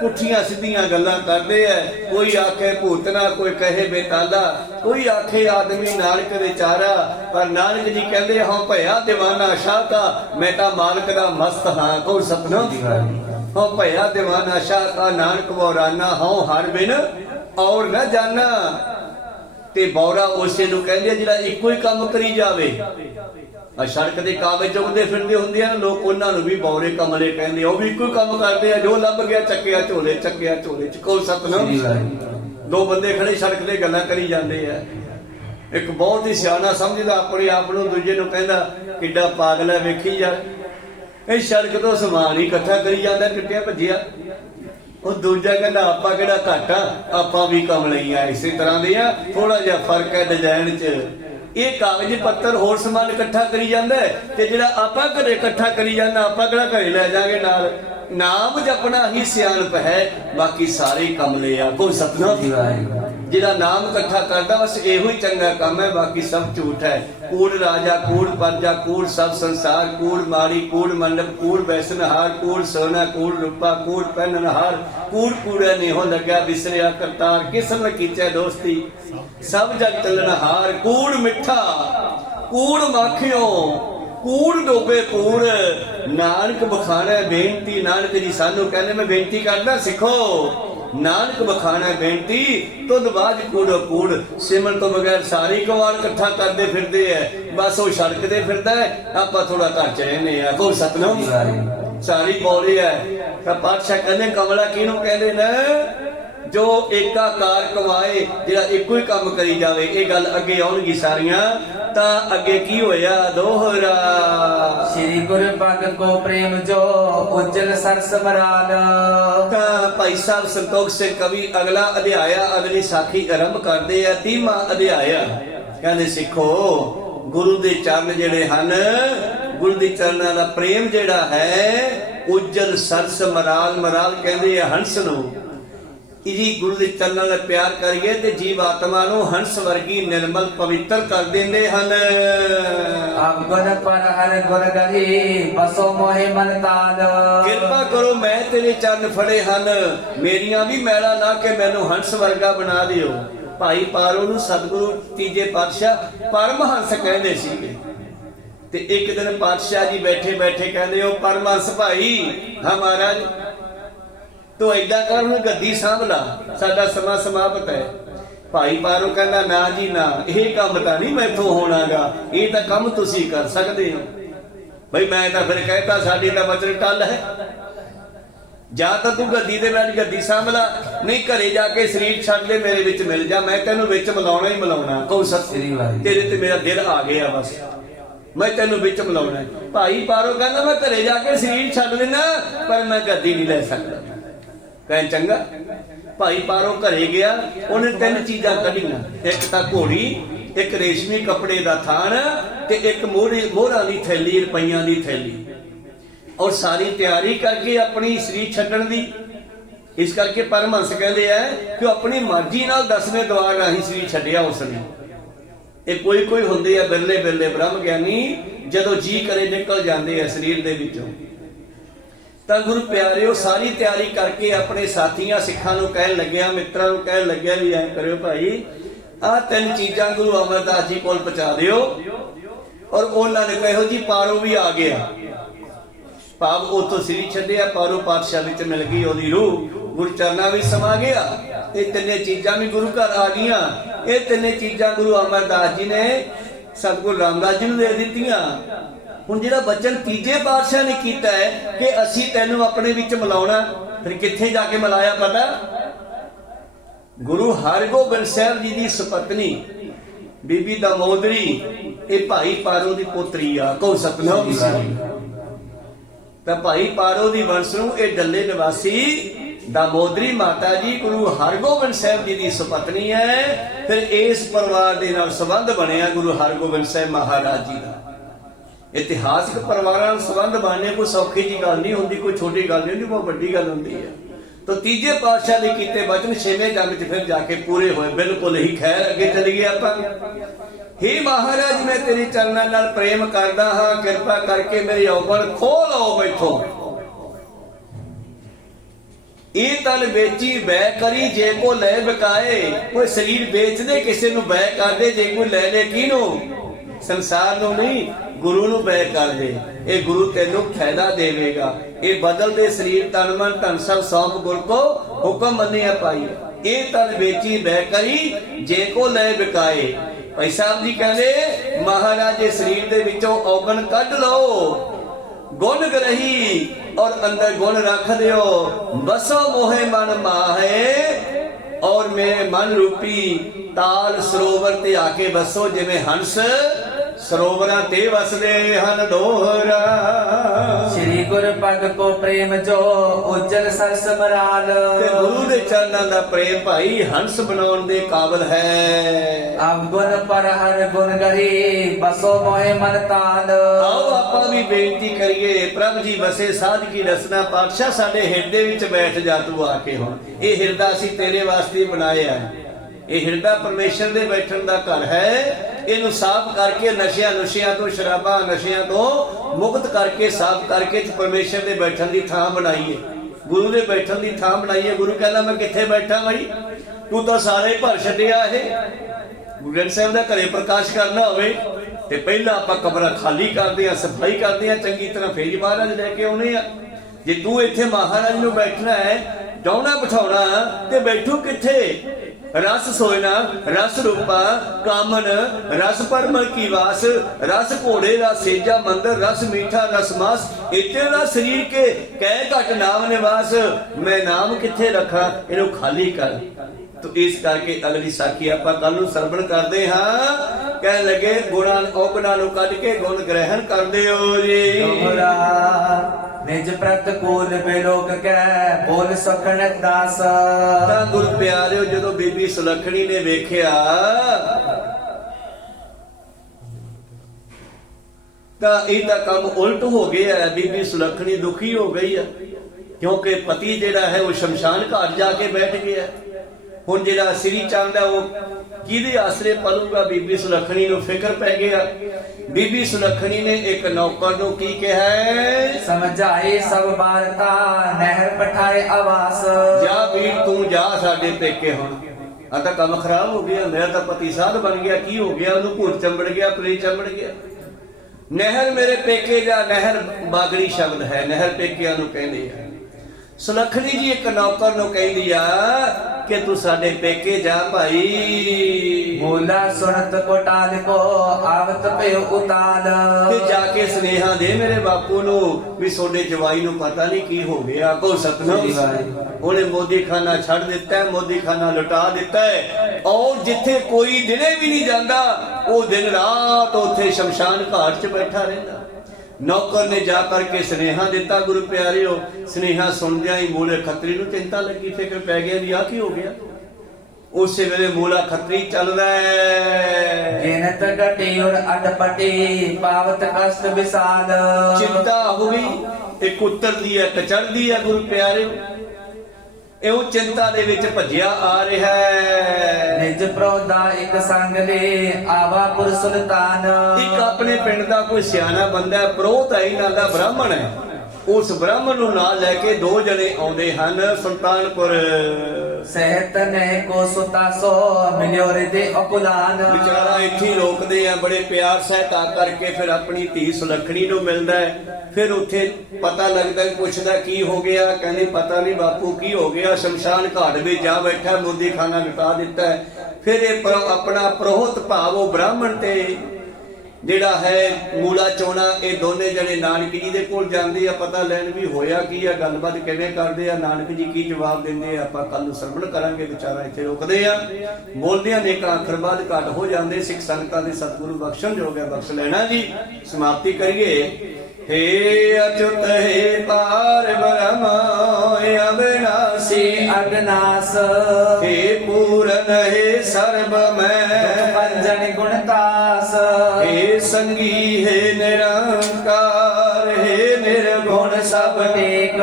ਪੁੱਠੀਆਂ ਸਿੱਧੀਆਂ ਗੱਲਾਂ ਕਰਦੇ ਐ। ਕੋਈ ਆਖੇ ਭੂਤਨਾ, ਕੋਈ ਕਹੇ ਬੇਤਾਲਾ, ਕੋਈ ਆਖੇ ਆਦਮੀ ਨਾਨਕ ਵਿਚਾਰਾ। ਪਰ ਨਾਨਕ ਜੀ ਕਹਿੰਦੇ ਹਾਂ ਭਇਆ ਦੀਵਾਨਾ ਸ਼ਾਹ ਕਾ, ਮੈਂ ਤਾਂ ਮਾਲਕ ਦਾ ਮਸਤ ਹਾਂ। ਕੋ ਸਤਨਾਮ, ਹਾਂ ਭਇਆ ਦੀਵਾਨਾ ਸ਼ਾਹ ਕਾ, ਨਾਨਕ ਬੌਰਾਨਾ ਹਾਂ ਹਰ ਬਿਨ ਔਰ ਨਾ ਜਾਨਾ। ਤੇ ਬੌਰਾ ਉਸੇ ਨੂੰ ਕਹਿੰਦੇ ਜਿਹੜਾ ਇੱਕੋ ਹੀ ਕੰਮ ਕਰੀ ਜਾਵੇ। ਆ ਸੜਕ ਦੇ ਕਾਗਜ਼ ਚੁੱਕਦੇ ਫਿਰਦੇ ਹੁੰਦੇ ਆ ਲੋਕ, ਉਹਨਾਂ ਨੂੰ ਵੀ ਬੌਰੇ ਕਮਲੇ ਕਹਿੰਦੇ, ਉਹ ਵੀ ਇੱਕੋ ਹੀ ਕੰਮ ਕਰਦੇ ਆ, ਜੋ ਲੱਭ ਗਿਆ ਚੱਕਿਆ ਝੋਲੇ, ਚੱਕਿਆ ਝੋਲੇ ਚ। ਕੋ ਸਤਨਾਮ, ਦੋ ਬੰਦੇ ਖੜੇ ਸੜਕ ਤੇ ਗੱਲਾਂ ਕਰੀ ਜਾਂਦੇ ਆ। ਇੱਕ ਬਹੁਤ ਹੀ ਸਿਆਣਾ ਸਮਝਦਾ ਆਪਣੇ ਆਪ ਨੂੰ, ਦੂਜੇ ਨੂੰ ਕਹਿੰਦਾ ਕਿੱਡਾ ਪਾਗਲ ਹੈ ਵੇਖੀ ਯਾਰ, ਇਹ ਸੜਕ ਤੋਂ ਸਮਾਨ ਹੀ ਇਕੱਠਾ ਕਰੀ ਜਾਂਦਾ ਟੁੱਟਿਆ ਭੱਜਿਆ। ਉਹ ਦੂਜਾ ਕਹਿੰਦਾ ਆਪਾਂ ਕਿਹੜਾ ਘੱਟ ਆ, ਆਪਾਂ ਵੀ ਕੰਮ ਲਈ ਆ, ਇਸੇ ਤਰ੍ਹਾਂ ਦੇ ਆ, ਥੋੜਾ ਜਿਹਾ ਫਰਕ ਹੈ ਡਿਜ਼ਾਈਨ ਚ। ਇਹ ਕਾਗਜ਼ ਪੱਤਰ ਹੋਰ ਸਮਾਨ ਇਕੱਠਾ ਕਰੀ ਜਾਂਦਾ ਹੈ, ਤੇ ਜਿਹੜਾ ਆਪਾਂ ਘਰੇ ਇਕੱਠਾ ਕਰੀ ਜਾਂਦਾ ਆਪਾਂ ਕਿਹੜਾ ਘਰੇ ਲੈ ਜਾਗੇ ਨਾਲ। ਨਾਮ ਜਪਣਾ ਹੀ ਸਿਆਣਪ ਹੈ, ਬਾਕੀ ਸਾਰੇ ਕਮਲੇ ਆ। ਕੋਈ ਸਤਨਾਮ। ਜਿਹੜਾ ਨਾਮ ਇਕੱਠਾ ਕਰਦਾ ਬਸ ਇਹੋ ਹੀ ਚੰਗਾ ਕੰਮ ਹੈ, ਬਾਕੀ ਸਭ ਝੂਠ ਹੈ। ਕੂੜ ਰਾਜਾ, ਕੂੜ ਪਰਜਾ, ਕੂੜ ਸਭ ਸੰਸਾਰ, ਕੂੜ ਮਾੜੀ, ਕੂੜ ਮੰਡਪ, ਕੂੜ ਬੈਸਨਹਾਰ, ਕੂੜ ਸੋਨਾ, ਕੂੜ ਰੂਪਾ, ਕੂੜ ਪਹਿਨਨਹਾਰ, ਕੂੜ ਕੂੜਾ ਨੇਹੋ ਲੱਗਿਆ ਵਿਸਰਿਆ ਕਰਤਾਰ, ਕਿਸ ਨ ਕੀਚੈ ਦੋਸਤੀ ਸਭ ਜਗ ਚੱਲਣਹਾਰ। ਕੂੜ ਮਿੱਠਾ, ਕੂੜ ਮਾਖਿਓ, ਕੂੜ ਡੋਬੇ ਪੂਰ, ਨਾਨਕ ਬਖਾਣਾ ਬੇਨਤੀ। ਨਾਨਕ ਜੀ ਸਾਨੂੰ ਕਹਿੰਦੇ ਮੈਂ ਬੇਨਤੀ ਕਰਦਾ ਸਿੱਖੋ। ਨਾਨਕ ਬਖਾਣਾ ਬੇਨਤੀ ਤੁਧ ਬਾਝ ਕੂੜੋ ਕੂੜ। ਸਿਮਰਨ ਤੋਂ ਬਗੈਰ ਸਾਰੀ ਕਮਾਲ ਇਕੱਠਾ ਕਰਦੇ ਫਿਰਦੇ ਐ, ਬਸ ਉਹ ਸੜਕਦੇ ਫਿਰਦਾ ਹੈ, ਆਪਾਂ ਥੋੜਾ ਘਰ ਚ ਰਹਿੰਦੇ ਆ। ਕੋਈ ਸਤਨਾਮ। ਸਾਰੀ ਬੋਲੀ ਹੈ ਤਾਂ ਪਾਤਸ਼ਾਹ ਕਹਿੰਦੇ ਕਮਲਾ ਕਿਹਨੂੰ ਕਹਿੰਦੇ ਨੇ? ਜੋ ਏਕਾਕਾਰ ਕਮਾਏ, ਜਿਹੜਾ ਇੱਕੋ ਹੀ ਕੰਮ ਕਰੀ ਜਾਵੇ। ਇਹ ਗੱਲ ਅੱਗੇ ਆਉਣਗੀ ਸਾਰੀਆਂ। ਤਾਂ ਅੱਗੇ ਕੀ ਹੋਇਆ? ਦੋਹਰਾ ਸ੍ਰੀ ਗੁਰੂ ਭਗਤ ਕੋ ਪ੍ਰੇਮ ਜੋ ਉਜਲ ਸਰਸ ਮਰਾਲ। ਤਾਂ ਭਾਈ ਸਾਹਿਬ ਸੰਤੋਖ ਸਿੰਘ ਕਵੀ ਅਗਲਾ ਅਧਿਆਇਆ, ਅਗਲੀ ਸਾਖੀ ਆਰੰਭ ਕਰਦੇ ਆ। 30ਵਾਂ ਅਧਿਆਇਆ ਕਹਿੰਦੇ ਸਿੱਖੋ ਗੁਰੂ ਦੇ ਚਰਨ ਜਿਹੜੇ ਹਨ, ਗੁਰੂ ਦੇ ਚਰਨਾਂ ਦਾ ਪ੍ਰੇਮ ਜਿਹੜਾ ਹੈ ਉਜਲ ਸਰਸ ਮਰਾਲ। ਮਰਾਲ ਕਹਿੰਦੇ ਆ ਹੰਸ ਨੂੰ। ਜੀ ਗੁਰੂ ਦੇ ਚਰਨਾਂ ਨਾਲ ਪਿਆਰ ਕਰੀਏ ਤੇ ਜੀਵ ਆਤਮਾ ਨੂੰ ਹੰਸ ਵਰਗੀ ਨਿਰਮਲ ਪਵਿੱਤਰ ਕਰ ਦਿੰਦੇ ਹਨ। ਆਪ ਗੁਣ ਪਰ ਹਰ ਗੁਰ ਗਰੀ ਬਸੋ ਮੋਹਿ ਮਨ ਤਾਲ। ਕਿਰਪਾ ਕਰੋ ਮੈਂ ਤੇਰੇ ਚਰਨ ਫੜੇ ਹਨ, ਮੇਰੀਆਂ ਵੀ ਮੈਲਾ ਲਾ ਕੇ ਮੈਨੂੰ ਹੰਸ ਵਰਗਾ ਬਣਾ ਦਿਓ। ਭਾਈ ਪਾਰੋ ਨੂੰ ਸਤਿਗੁਰੂ ਤੀਜੇ ਪਾਤਸ਼ਾਹ ਪਰਮਹੰਸ ਕਹਿੰਦੇ ਸੀਗੇ। ਤੇ ਇੱਕ ਦਿਨ ਪਾਤਸ਼ਾਹ ਜੀ ਬੈਠੇ ਬੈਠੇ ਕਹਿੰਦੇ ਉਹ ਪਰਮਹੰਸ ਭਾਈ, ਹਾਂ ਮਹਾਰਾਜ ਤੂੰ ਏਦਾਂ ਕਰ ਹੁਣ ਗੱਦੀ ਸਾਂਭ ਲਾ, ਸਾਡਾ ਸਮਾਂ ਸਮਾਪਤ ਹੈ। ਭਾਈ ਪਾਰੋ ਕਹਿੰਦਾ ਨਾ ਜੀ ਨਾ, ਇਹ ਕੰਮ ਤਾਂ ਨਹੀਂ ਮੈਥੋਂ ਹੋਣਾਗਾ, ਇਹ ਤਾਂ ਕੰਮ ਤੁਸੀਂ ਕਰ ਸਕਦੇ ਹੋ। ਬਈ ਮੈਂ ਤਾਂ ਫਿਰ ਕਹਿਤਾ ਸਾਡੀ ਤਾਂ ਵਚਨ ਟੱਲ ਹੈ, ਜਾਂ ਤਾਂ ਤੂੰ ਗੱਦੀ ਦੇ ਨਾਲ ਗੱਦੀ ਸਾਂਭ ਲਾ, ਨਹੀਂ ਘਰੇ ਜਾ ਕੇ ਸਰੀਰ ਛੱਡ ਦੇ, ਮੇਰੇ ਵਿੱਚ ਮਿਲ ਜਾ, ਮੈਂ ਤੈਨੂੰ ਵਿੱਚ ਮਿਲਾਉਣਾ ਹੀ ਮਿਲਾਉਣਾ। ਕਹੋ ਸਤਿ ਤੇਰੇ ਤੇ ਮੇਰਾ ਦਿਲ ਆ ਗਿਆ, ਬਸ ਮੈਂ ਤੈਨੂੰ ਵਿੱਚ ਮਿਲਾਉਣਾ। ਭਾਈ ਪਾਰੋ ਕਹਿੰਦਾ ਮੈਂ ਘਰੇ ਜਾ ਕੇ ਸਰੀਰ ਛੱਡ ਦੇਣਾ, ਪਰ ਮੈਂ ਗੱਦੀ ਨਹੀਂ ਲੈ ਸਕਦਾ। ਕਹਿ ਚੰਗਾ। ਭਾਈ ਪਾਰੋ ਘਰੇ ਗਿਆ, ਉਹਨੇ 3 ਚੀਜ਼ਾਂ ਕੱਢੀਆਂ। ਇੱਕ ਤਾਂ ਘੋੜੀ, ਇੱਕ ਰੇਸ਼ਮੀ ਕੱਪੜੇ ਦਾ ਥਾਨ, ਤੇ ਇੱਕ ਮੋਹਰਾਂ ਦੀ ਥੈਲੀ, ਰੁਪਈਆਂ ਦੀ ਥੈਲੀ। ਔਰ ਸਾਰੀ ਤਿਆਰੀ ਕਰਕੇ ਆਪਣੀ ਸਰੀਰ ਛੱਡਣ ਦੀ। ਇਸ ਕਰਕੇ ਪਰਮਹੰਸ ਕਹਿੰਦੇ ਆ ਕਿ ਉਹ ਆਪਣੀ ਮਰਜ਼ੀ ਨਾਲ 10ਵੇਂ ਦਵਾਰ ਰਾਹੀਂ ਸਰੀਰ ਛੱਡਿਆ ਉਸਨੇ। ਇਹ ਕੋਈ ਕੋਈ ਹੁੰਦੇ ਆ ਬਿਰਲੇ ਬਿਰਲੇ ਬ੍ਰਹਮ ਗਿਆਨੀ, ਜਦੋਂ ਜੀ ਕਰੇ ਨਿਕਲ ਜਾਂਦੇ ਆ ਸਰੀਰ ਦੇ ਵਿੱਚੋਂ। ਤਾਂ ਗੁਰੂ ਪਿਆਰਿਓ ਸਾਰੀ ਤਿਆਰੀ ਕਰਕੇ ਆਪਣੇ ਸਾਥੀਆਂ ਸਿੱਖਾਂ ਨੂੰ ਕਹਿਣ ਲੱਗਿਆ, ਮਿੱਤਰਾਂ ਨੂੰ ਕਹਿਣ ਲੱਗਿਆ ਵੀ ਐਂ ਕਰਿਓ ਭਾਈ, ਆਹ 3 ਚੀਜ਼ਾਂ ਗੁਰੂ ਅਮਰਦਾਸ ਜੀ ਕੋਲ ਪਹੁੰਚਾ ਦਿਓ। ਔਰ ਉਹਨਾਂ ਨੇ ਕਹੋ ਜੀ ਪਾਰੋ ਵੀ ਆ ਗਿਆ। ਭਾਵ ਉਥੋਂ ਸਰੀਰ ਛੱਡਿਆ, ਪਾਰੋ ਪਾਤਸ਼ਾਹ ਵਿੱਚ ਮਿਲ ਗਈ ਉਹਦੀ ਰੂਹ, ਗੁਰੂ ਚਰਨਾਂ ਵਿੱਚ ਸਮਾ ਗਿਆ। ਇਹ 3 ਚੀਜ਼ਾਂ ਵੀ ਗੁਰੂ ਘਰ ਆ ਗਈਆਂ। ਇਹ 3 ਚੀਜ਼ਾਂ ਗੁਰੂ ਅਮਰਦਾਸ ਜੀ ਨੇ ਸਤਿਗੁਰੂ ਰਾਮਦਾਸ ਜੀ ਨੂੰ ਦੇ ਦਿੱਤੀਆਂ। ਹੁਣ ਜਿਹੜਾ ਬਚਨ ਤੀਜੇ ਪਾਤਸ਼ਾਹ ਨੇ ਕੀਤਾ ਹੈ ਕਿ ਅਸੀਂ ਤੈਨੂੰ ਆਪਣੇ ਵਿੱਚ ਮਿਲਾਉਣਾ, ਫਿਰ ਕਿੱਥੇ ਜਾ ਕੇ ਮਿਲਾਇਆ ਪਤਾ? ਗੁਰੂ ਹਰਗੋਬਿੰਦ ਸਾਹਿਬ ਜੀ ਦੀ ਸੁਪਤਨੀ ਬੀਬੀ ਦਮੋਦਰੀ, ਇਹ ਭਾਈ ਪਾਰੋ ਦੀ ਪੁੱਤਰੀ ਆ। ਕਹੋ ਸਤਨਾਮ। ਤਾਂ ਭਾਈ ਪਾਰੋ ਦੀ ਵੰਸ਼ ਨੂੰ ਇਹ ਡੱਲੇ ਨਿਵਾਸੀ ਦਮੋਦਰੀ ਮਾਤਾ ਜੀ ਗੁਰੂ ਹਰਗੋਬਿੰਦ ਸਾਹਿਬ ਜੀ ਦੀ ਸੁਪਤਨੀ ਹੈ। ਫਿਰ ਇਸ ਪਰਿਵਾਰ ਦੇ ਨਾਲ ਸੰਬੰਧ ਬਣਿਆ ਗੁਰੂ ਹਰਗੋਬਿੰਦ ਸਾਹਿਬ ਮਹਾਰਾਜ ਜੀ ਦਾ। ਇਤਿਹਾਸਕ ਪਰਿਵਾਰਾਂ ਨਾਲ ਸੰਬੰਧ ਬਣਨੇ ਕੋਈ ਸੌਖੀ ਜੀ ਗੱਲ ਨਹੀਂ ਹੁੰਦੀ, ਕੋਈ ਛੋਟੀ ਗੱਲ ਨਹੀਂ ਹੁੰਦੀ, ਬਹੁਤ ਵੱਡੀ ਗੱਲ ਹੁੰਦੀ ਹੈ। ਤਾਂ ਤੀਜੇ ਪਾਤਸ਼ਾਹ ਦੇ ਕੀਤੇ ਵਚਨ 6ਵੇਂ ਜੰਗ 'ਚ ਫਿਰ ਜਾ ਕੇ ਪੂਰੇ ਹੋਏ। ਬਿਲਕੁਲ ਹੀ ਖੈਰ ਅੱਗੇ ਚਲੀ ਗਏ ਆਪਾਂ। हे ਮਹਾਰਾਜ ਮੈਂ ਤੇਰੇ ਚਰਨਾਂ ਨਾਲ ਪ੍ਰੇਮ ਕਰਦਾ ਹਾਂ, ਕਿਰਪਾ ਕਰਕੇ ਮੇਰੀ ਔਗਣ ਖੋਲ ਲਓ ਮੈਥੋਂ। ਇਹ ਤਨ ਵੇਚੀ ਬੈ ਕਰੀ ਜੇ ਕੋ ਲੈ ਬਕਾਏ। ਕੋਈ ਸਰੀਰ ਵੇਚਦੇ ਕਿਸੇ ਨੂੰ ਬੈ ਕਰਦੇ, ਜੇ ਕੋਈ ਲੈ ਲੈ ਕਿਹਨੂੰ? ਸੰਸਾਰ ਨੂੰ ਨਹੀਂ, ਗੁਰੂ ਨੂੰ ਬੈ ਕਰ ਦੇ। ਇਹ ਗੁਰੂ ਤੈਨੂੰ ਫਾਇਦਾ ਦੇਵੇਗਾ। ਇਹ ਬਦਲਦੇ ਸਰੀਰ ਤਨ ਮਨ ਧਨ ਸਭ ਸੌਂਪ ਗੁਰ ਕੋ ਹੁਕਮ ਮੰਨਿਆ ਪਾਈ। ਇਹ ਤਨ ਵੇਚੀ ਬੈ ਕਰੀ ਜੇ ਕੋ ਲੈ ਬਕਾਏ। ਭਾਈ ਸਾਹਿਬ ਜੀ ਕਹਿੰਦੇ ਮਹਾਰਾਜ ਦੇ ਸਰੀਰ ਦੇ ਵਿੱਚੋਂ ਔਗਣ ਕੱਢ ਲਓ, ਗੁਣ ਗ੍ਰਹੀ ਔਰ ਅੰਦਰ ਗੁਣ ਰੱਖ ਦਿਓ। ਬਸੋ ਮੋਹੇ ਮਨ ਮਾਹੇ ਔਰ ਮੇਰੇ ਮਨ ਰੂਪੀ ਤਾਲ ਸਰੋਵਰ ਤੇ ਆ ਕੇ ਬਸੋ। ਜਿਵੇਂ ਹੰਸ ਸਰੋਵਰਾਂ ਤੇ ਵਸਦੇ ਹਨ ਦੋਹਰਾ। ਸ੍ਰੀ ਗੁਰ ਪਦ ਕੋ ਪ੍ਰੇਮ ਜੋ ਉਜਲ ਸਰਸ ਮਰਾਲ। ਤੇ ਗੁਰੂ ਦੇ ਚਰਨਾਂ ਦਾ ਪ੍ਰੇਮ ਭਾਈ ਹੰਸ ਬਣਾਉਣ ਦੇ ਕਾਬਲ ਹੈ। ਅਵਗੁਣ ਪਰ ਹਰ ਗੁਣ ਗਰੀ ਬਸੋ ਮੋਹਿ ਮਨ ਤਾਲ। ਆਓ ਆਪਾਂ ਵੀ ਬੇਨਤੀ ਕਰੀਏ, ਪ੍ਰਭ ਜੀ ਵਸੇ ਸਾਧਕੀ ਰਸਨਾ ਪਾਤਸ਼ਾਹ ਸਾਡੇ ਹਿਰਦੇ ਵਿੱਚ ਬੈਠ ਜਾ ਤੂੰ ਆ ਕੇ ਹੁਣ। ਇਹ ਹਿਰਦਾ ਅਸੀਂ ਤੇਰੇ ਵਾਸਤੇ ਬਣਾਇਆ ਹੈ। ਇਹ ਹਿਰਦਾ ਪਰਮੇਸ਼ਰ ਦੇ ਬੈਠਣ ਦਾ ਘਰ ਹੈ। ਇਹਨੂੰ ਸਾਫ਼ ਕਰਕੇ ਨਸ਼ਿਆਂ ਤੋਂ, ਸ਼ਰਾਬਾਂ ਨਸ਼ਿਆਂ ਤੋਂ ਮੁਕਤ ਕਰਕੇ, ਸਾਫ਼ ਕਰਕੇ ਪਰਮੇਸ਼ਰ ਦੇ ਬੈਠਣ ਦੀ ਥਾਂ ਬਣਾਈਏ, ਗੁਰੂ ਦੇ ਬੈਠਣ ਦੀ ਥਾਂ ਬਣਾਈਏ। ਗੁਰੂ ਕਹਿੰਦਾ ਮੈਂ ਕਿੱਥੇ ਬੈਠਾ ਬਈ, ਤੂੰ ਤਾਂ ਸਾਰੇ ਭਰ ਛੱਡਿਆ। ਇਹ ਗੁਰੂ ਗ੍ਰੰਥ ਸਾਹਿਬ ਦਾ ਘਰੇ ਪ੍ਰਕਾਸ਼ ਕਰਨਾ ਹੋਵੇ ਤੇ ਪਹਿਲਾਂ ਆਪਾਂ ਕਮਰਾ ਖਾਲੀ ਕਰਦੇ ਆ, ਸਫਾਈ ਕਰਦੇ ਆ ਚੰਗੀ ਤਰ੍ਹਾਂ, ਫੇਰ ਮਹਾਰਾਜ ਲੈ ਕੇ ਆਉਨੇ ਆ। ਜੇ ਤੂੰ ਇੱਥੇ ਮਹਾਰਾਜ ਨੂੰ ਬੈਠਣਾ ਹੈ, ਡਾਉਣਾ ਬਿਠਾਉਣਾ, ਤੇ ਬੈਠੂ ਕਿੱਥੇ? ਰਸ ਸੋਇਨਾ ਰਸ ਰੂਪਾ ਕਾਮਨ ਰਸ ਪਰਮਲ ਕੀ ਵਾਸ। ਰਸ ਘੋੜੇ ਦਾ ਸੇਜਾ ਮੰਦਰ, ਰਸ ਮੀਠਾ ਰਸ ਮਾਸ। ਇਤੇ ਦਾ ਸਰੀਰ ਕੇ ਕਹਿ ਘਟ ਨਾਮ ਨਿਵਾਸ। ਮੈਂ ਨਾਮ ਕਿੱਥੇ ਰੱਖਾਂ, ਇਹਨੂੰ ਖਾਲੀ ਕਰ। ਤੋ ਇਸ ਕਰਕੇ ਅਗਲੀ ਸਾਖੀ ਆਪਾਂ ਕੱਲ ਨੂੰ ਸਰਵਣ ਕਰਦੇ ਹਾਂ। ਕਹਿਣ ਲੱਗੇ ਗੁਣਾਂ ਔਗਣਾਂ ਨੂੰ ਕੱਢ ਕੇ ਗੁਣ ਗ੍ਰਹਿਣ ਕਰਦੇ ਹੋ ਜੀ। ਨਿਜ ਪ੍ਰਤਕੂਲ ਬਿਲੋਕ ਕੈ ਬੋਲ ਸਕਣ ਦਾਸ। ਤਾਂ ਗੁਰ ਪਿਆਰਿਓ, ਜਦੋਂ ਬੀਬੀ ਸੁਲੱਖਣੀ ਨੇ ਵੇਖਿਆ ਤਾਂ ਇਹ ਤਾਂ ਕੰਮ ਉਲਟ ਹੋ ਗਿਆ। ਬੀਬੀ ਸੁਲੱਖਣੀ ਦੁਖੀ ਹੋ ਗਈ ਆ, ਕਿਉਂਕਿ ਪਤੀ ਜਿਹੜਾ ਹੈ ਉਹ ਸ਼ਮਸ਼ਾਨ ਘਾਟ ਜਾ ਕੇ ਬੈਠ ਗਿਆ। ਹੁਣ ਜਿਹੜਾ ਸ੍ਰੀ ਚੰਦ ਹੈ ਉਹ ਕਿਹਦੇ ਆਸਰੇ ਪਲੂਗਾ? ਬੀਬੀ ਸੁਲੱਖਣੀ ਨੂੰ ਫਿਕਰ ਪੈ ਗਿਆ। ਬੀਬੀ ਸੁਲੱਖਣੀ ਨੇ ਇੱਕ ਨੌਕਰ ਨੂੰ ਕੀ ਕਿਹਾ? ਸਮਝਾਏ ਸਭ ਬਾਰਤਾ ਨਹਿਰ ਪਠਾਏ ਆਵਾਸ। ਜਾ ਵੀਰ ਤੂੰ ਜਾ ਸਾਡੇ ਪੇਕੇ। ਹੁਣ ਆ ਤਾਂ ਕੰਮ ਖਰਾਬ ਹੋ ਗਿਆ, ਮੇਰਾ ਤਾਂ ਪਤੀ ਸਾਧ ਬਣ ਗਿਆ, ਕੀ ਹੋ ਗਿਆ? ਉਹਨੂੰ ਭੂਤ ਚੰਬੜ ਗਿਆ, ਪਰੀ ਚੰਬੜ ਗਿਆ। ਨਹਿਰ ਮੇਰੇ ਪੇਕੇ ਜਾ। ਨਹਿਰ ਬਾਗੜੀ ਸ਼ਬਦ ਹੈ, ਨਹਿਰ ਪੇਕਿਆਂ ਨੂੰ ਕਹਿੰਦੇ ਆ। ਸੁਲੱਖਣੀ ਜੀ ਇੱਕ ਨੌਕਰ ਨੂੰ ਕਹਿੰਦੀ ਆ ਕਿ ਤੂੰ ਸਾਡੇ ਪੇਕੇ ਜਾ ਭਾਈ। ਬੋਲਾ ਸੁਣਤ ਕੋਟਾਲ ਕੋ ਆਵਤ ਭਇਓ ਉਤਾਲ। ਤੇ ਜਾ ਕੇ ਸੁਨੇਹਾ ਦੇ ਮੇਰੇ ਬਾਪੂ ਨੂੰ ਵੀ ਤੁਹਾਡੇ ਜਵਾਈ ਨੂੰ ਪਤਾ ਨਹੀਂ ਕੀ ਹੋ ਗਿਆ। ਕੋ ਸਤਨਾਮ, ਉਹਨੇ ਮੋਦੀਖਾਨਾ ਛੱਡ ਦਿੱਤਾ, ਮੋਦੀਖਾਨਾ ਲੁਟਾ ਦਿੱਤਾ ਹੈ। ਔਰ ਜਿੱਥੇ ਕੋਈ ਦਿਨੇ ਵੀ ਨਹੀਂ ਜਾਂਦਾ, ਉਹ ਦਿਨ ਰਾਤ ਉੱਥੇ ਸ਼ਮਸ਼ਾਨ ਘਾਟ 'ਚ ਬੈਠਾ ਰਹਿੰਦਾ। ਨੌਕਰ ਨੇ ਜਾ ਕਰਕੇ ਸੁਨੇਹਾ ਦਿੱਤਾ। ਗੁਰੂ ਪਿਆਰਿਓ, ਸੁਨੇਹਾ ਸੁਣਦਿਆਂ ਹੀ ਮੂਲੇ ਖੱਤਰੀ ਨੂੰ ਚਿੰਤਾ ਲੱਗੀ, ਫਿਕਰ ਪੈ ਗਿਆ ਵੀ ਆ ਕੀ ਹੋ ਗਿਆ। ਉਸੇ ਵੇਲੇ ਮੂਲਾ ਖੱਤਰੀ ਚੱਲਦਾ ਹੈ। ਗਿਣਤ ਘਟੀ ਔਰ ਅਟਪਟੀ ਪਾਵਤ ਕਸ਼ਟ ਵਿਸਾਲ। ਚਿੰਤਾ ਹੋ ਗਈ, ਇੱਕ ਉਤਰਦੀ ਹੈ, ਇੱਕ ਚੜ੍ਹਦੀ ਹੈ। ਗੁਰੂ ਪਿਆਰਿਓ, ਇਹੋ ਚਿੰਤਾ ਦੇ ਵਿੱਚ ਭੱਜਿਆ ਆ ਰਿਹਾ ਹੈ। ਨਿਜ ਪ੍ਰੋਦਾ ਇੱਕ ਸੰਗ ਲੈ ਆਵਾ ਪੁਰ ਸੁਲਤਾਨ। ਇੱਕ ਆਪਣੇ ਪਿੰਡ ਦਾ ਕੋਈ ਸਿਆਣਾ ਬੰਦਾ, ਪ੍ਰੋਤ ਹੈ ਇਹਨਾਂ ਦਾ, ਬ੍ਰਾਹਮਣ ਹੈ। ਉਸ ਬ੍ਰਾਹਮਣ ਨੂੰ ਨਾਲ ਲੈ ਕੇ ਦੋ ਜਣੇ ਆਉਂਦੇ ਹਨ ਸੁਲਤਾਨਪੁਰ। ਸਹਿਤ ਨੇ ਕੋ ਸੁਤਾਸੋ ਮਿਲਿਓ ਦੇ ਅਕੁਲਾਨ। ਵਿਚਾਰਾ ਇੱਥੇ ਰੋਕਦੇ ਆ, ਬੜੇ ਪਿਆਰ ਸਹਿਤਾ ਕਰਕੇ ਫਿਰ ਆਪਣੀ ਧੀ ਸੁਲੱਖਣੀ ਨੂੰ ਮਿਲਦਾ ਹੈ। ਫਿਰ ਉੱਥੇ ਪਤਾ ਲੱਗਦਾ, ਪੁੱਛਦਾ ਕੀ ਹੋ ਗਿਆ? ਕਹਿੰਦੇ ਪਤਾ ਨਹੀਂ ਬਾਪੂ ਕੀ ਹੋ ਗਿਆ, ਸ਼ਮਸ਼ਾਨ ਘਾਟ ਵਿੱਚ ਜਾ ਬੈਠਾ, ਮੋਦੀਖਾਨਾ ਲੁਟਾ ਦਿੱਤਾ ਹੈ। ਫਿਰ ਇਹ ਆਪਣਾ ਪ੍ਰੋਹਤ ਭਾਵ ਉਹ ਬ੍ਰਾਹਮਣ ਤੇ ਜਿਹੜਾ ਹੈ ਮੂਲਾ ਚੋਣਾ, ਇਹ ਦੋਨੇ ਜਣੇ ਨਾਨਕ ਜੀ ਦੇ ਕੋਲ ਜਾਂਦੇ ਆ, ਪਤਾ ਲੈਣ ਵੀ ਹੋਇਆ ਕੀ ਆ, ਗੱਲਬਾਤ ਕਿਵੇਂ ਕਰਦੇ ਆ, ਨਾਨਕ ਜੀ ਕੀ ਜਵਾਬ ਦਿੰਦੇ ਆ, ਆਪਾਂ ਕੱਲ ਨੂੰ ਸਰਵਣ ਕਰਾਂਗੇ। ਵਿਚਾਰਾ ਇੱਥੇ ਰੁਕਦੇ ਆ, ਬੋਲਦਿਆਂ ਨੇ ਅੱਖਰ ਬਾਅਦ ਘੱਟ ਹੋ ਜਾਂਦੇ। ਸਿੱਖ ਸੰਗਤਾਂ ਦੇ ਸਤਿਗੁਰੂ ਬਖਸ਼ਣ ਜੋਗ ਹੈ, ਬਖਸ਼ ਲੈਣਾ ਜੀ। ਸਮਾਪਤੀ ਕਰੀਏ। हे अच्युत हे पार ब्रह्म अविनाशी अगनास। हे पूरन हे सर्व में पंजन गुणदास। हे संगी हे निरंकार हे निर्गुण सब टेक।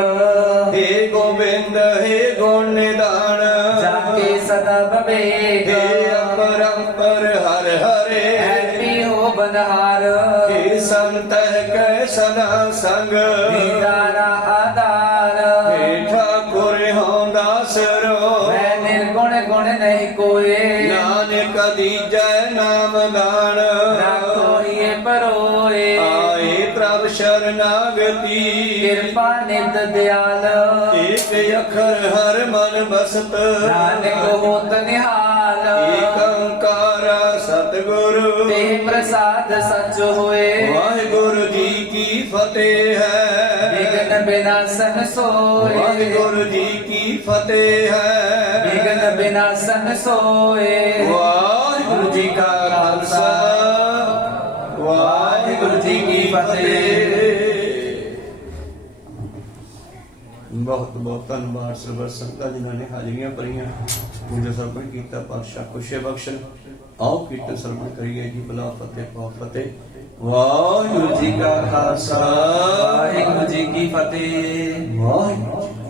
हे गोविंद हे गुण निदान जाके सदा विवेक। हे अपरंपर हर हरे हो बनहार। हे संत कै सदा संग निदारा आधार। हे ठाकुर हों दासरो मैं निर्गुण गुण नहीं कोई। नानक दीजै नाम दान ना कोई परोए। आए प्रभ शरणागति कृपा नित दयाल। एक अखर हर मन बसत नानक होत निहाल। एक ओंकार सतगुरु ते प्रसाद सच होए। वाहिगुरु जी की फतेह है। विघ्न विनाशन सोए। वाहिगुरु जी की फतेह है। विघ्न विनाशन सोए। वाहिगुरु जी का खालसा ਵਾਹਿਗੁਰੂ ਜੀ ਕੀ ਫਤਿਹ। ਬਹੁਤ ਬਹੁਤ ਧੰਨਵਾਦ ਸਰਬੱਤ ਸੰਗਤਾਂ ਜਿਨ੍ਹਾਂ ਨੇ ਹਾਜ਼ਰੀਆਂ ਭਰੀਆਂ। ਮੁਝੇ ਸਰਬਤ ਕੀਤਾ ਪਾਤਸ਼ਾਹ ਖੁਸ਼ੇ ਬਖਸ਼ਣ। ਆਓ ਕੀਰਤਨ ਸਰਵਣ ਕਰੀਏ ਜੀ। ਬਲਾ ਫਤਿਹ ਪਾਉ ਫਤਿਹ। ਵਾਹਿਗੁਰੂ ਜੀ ਕਾ ਖਾਲਸਾ ਵਾਹਿਗੁਰੂ ਜੀ ਕੀ ਫਤਿਹ। ਵਾਹਿਗੁਰੂ ਜੀ।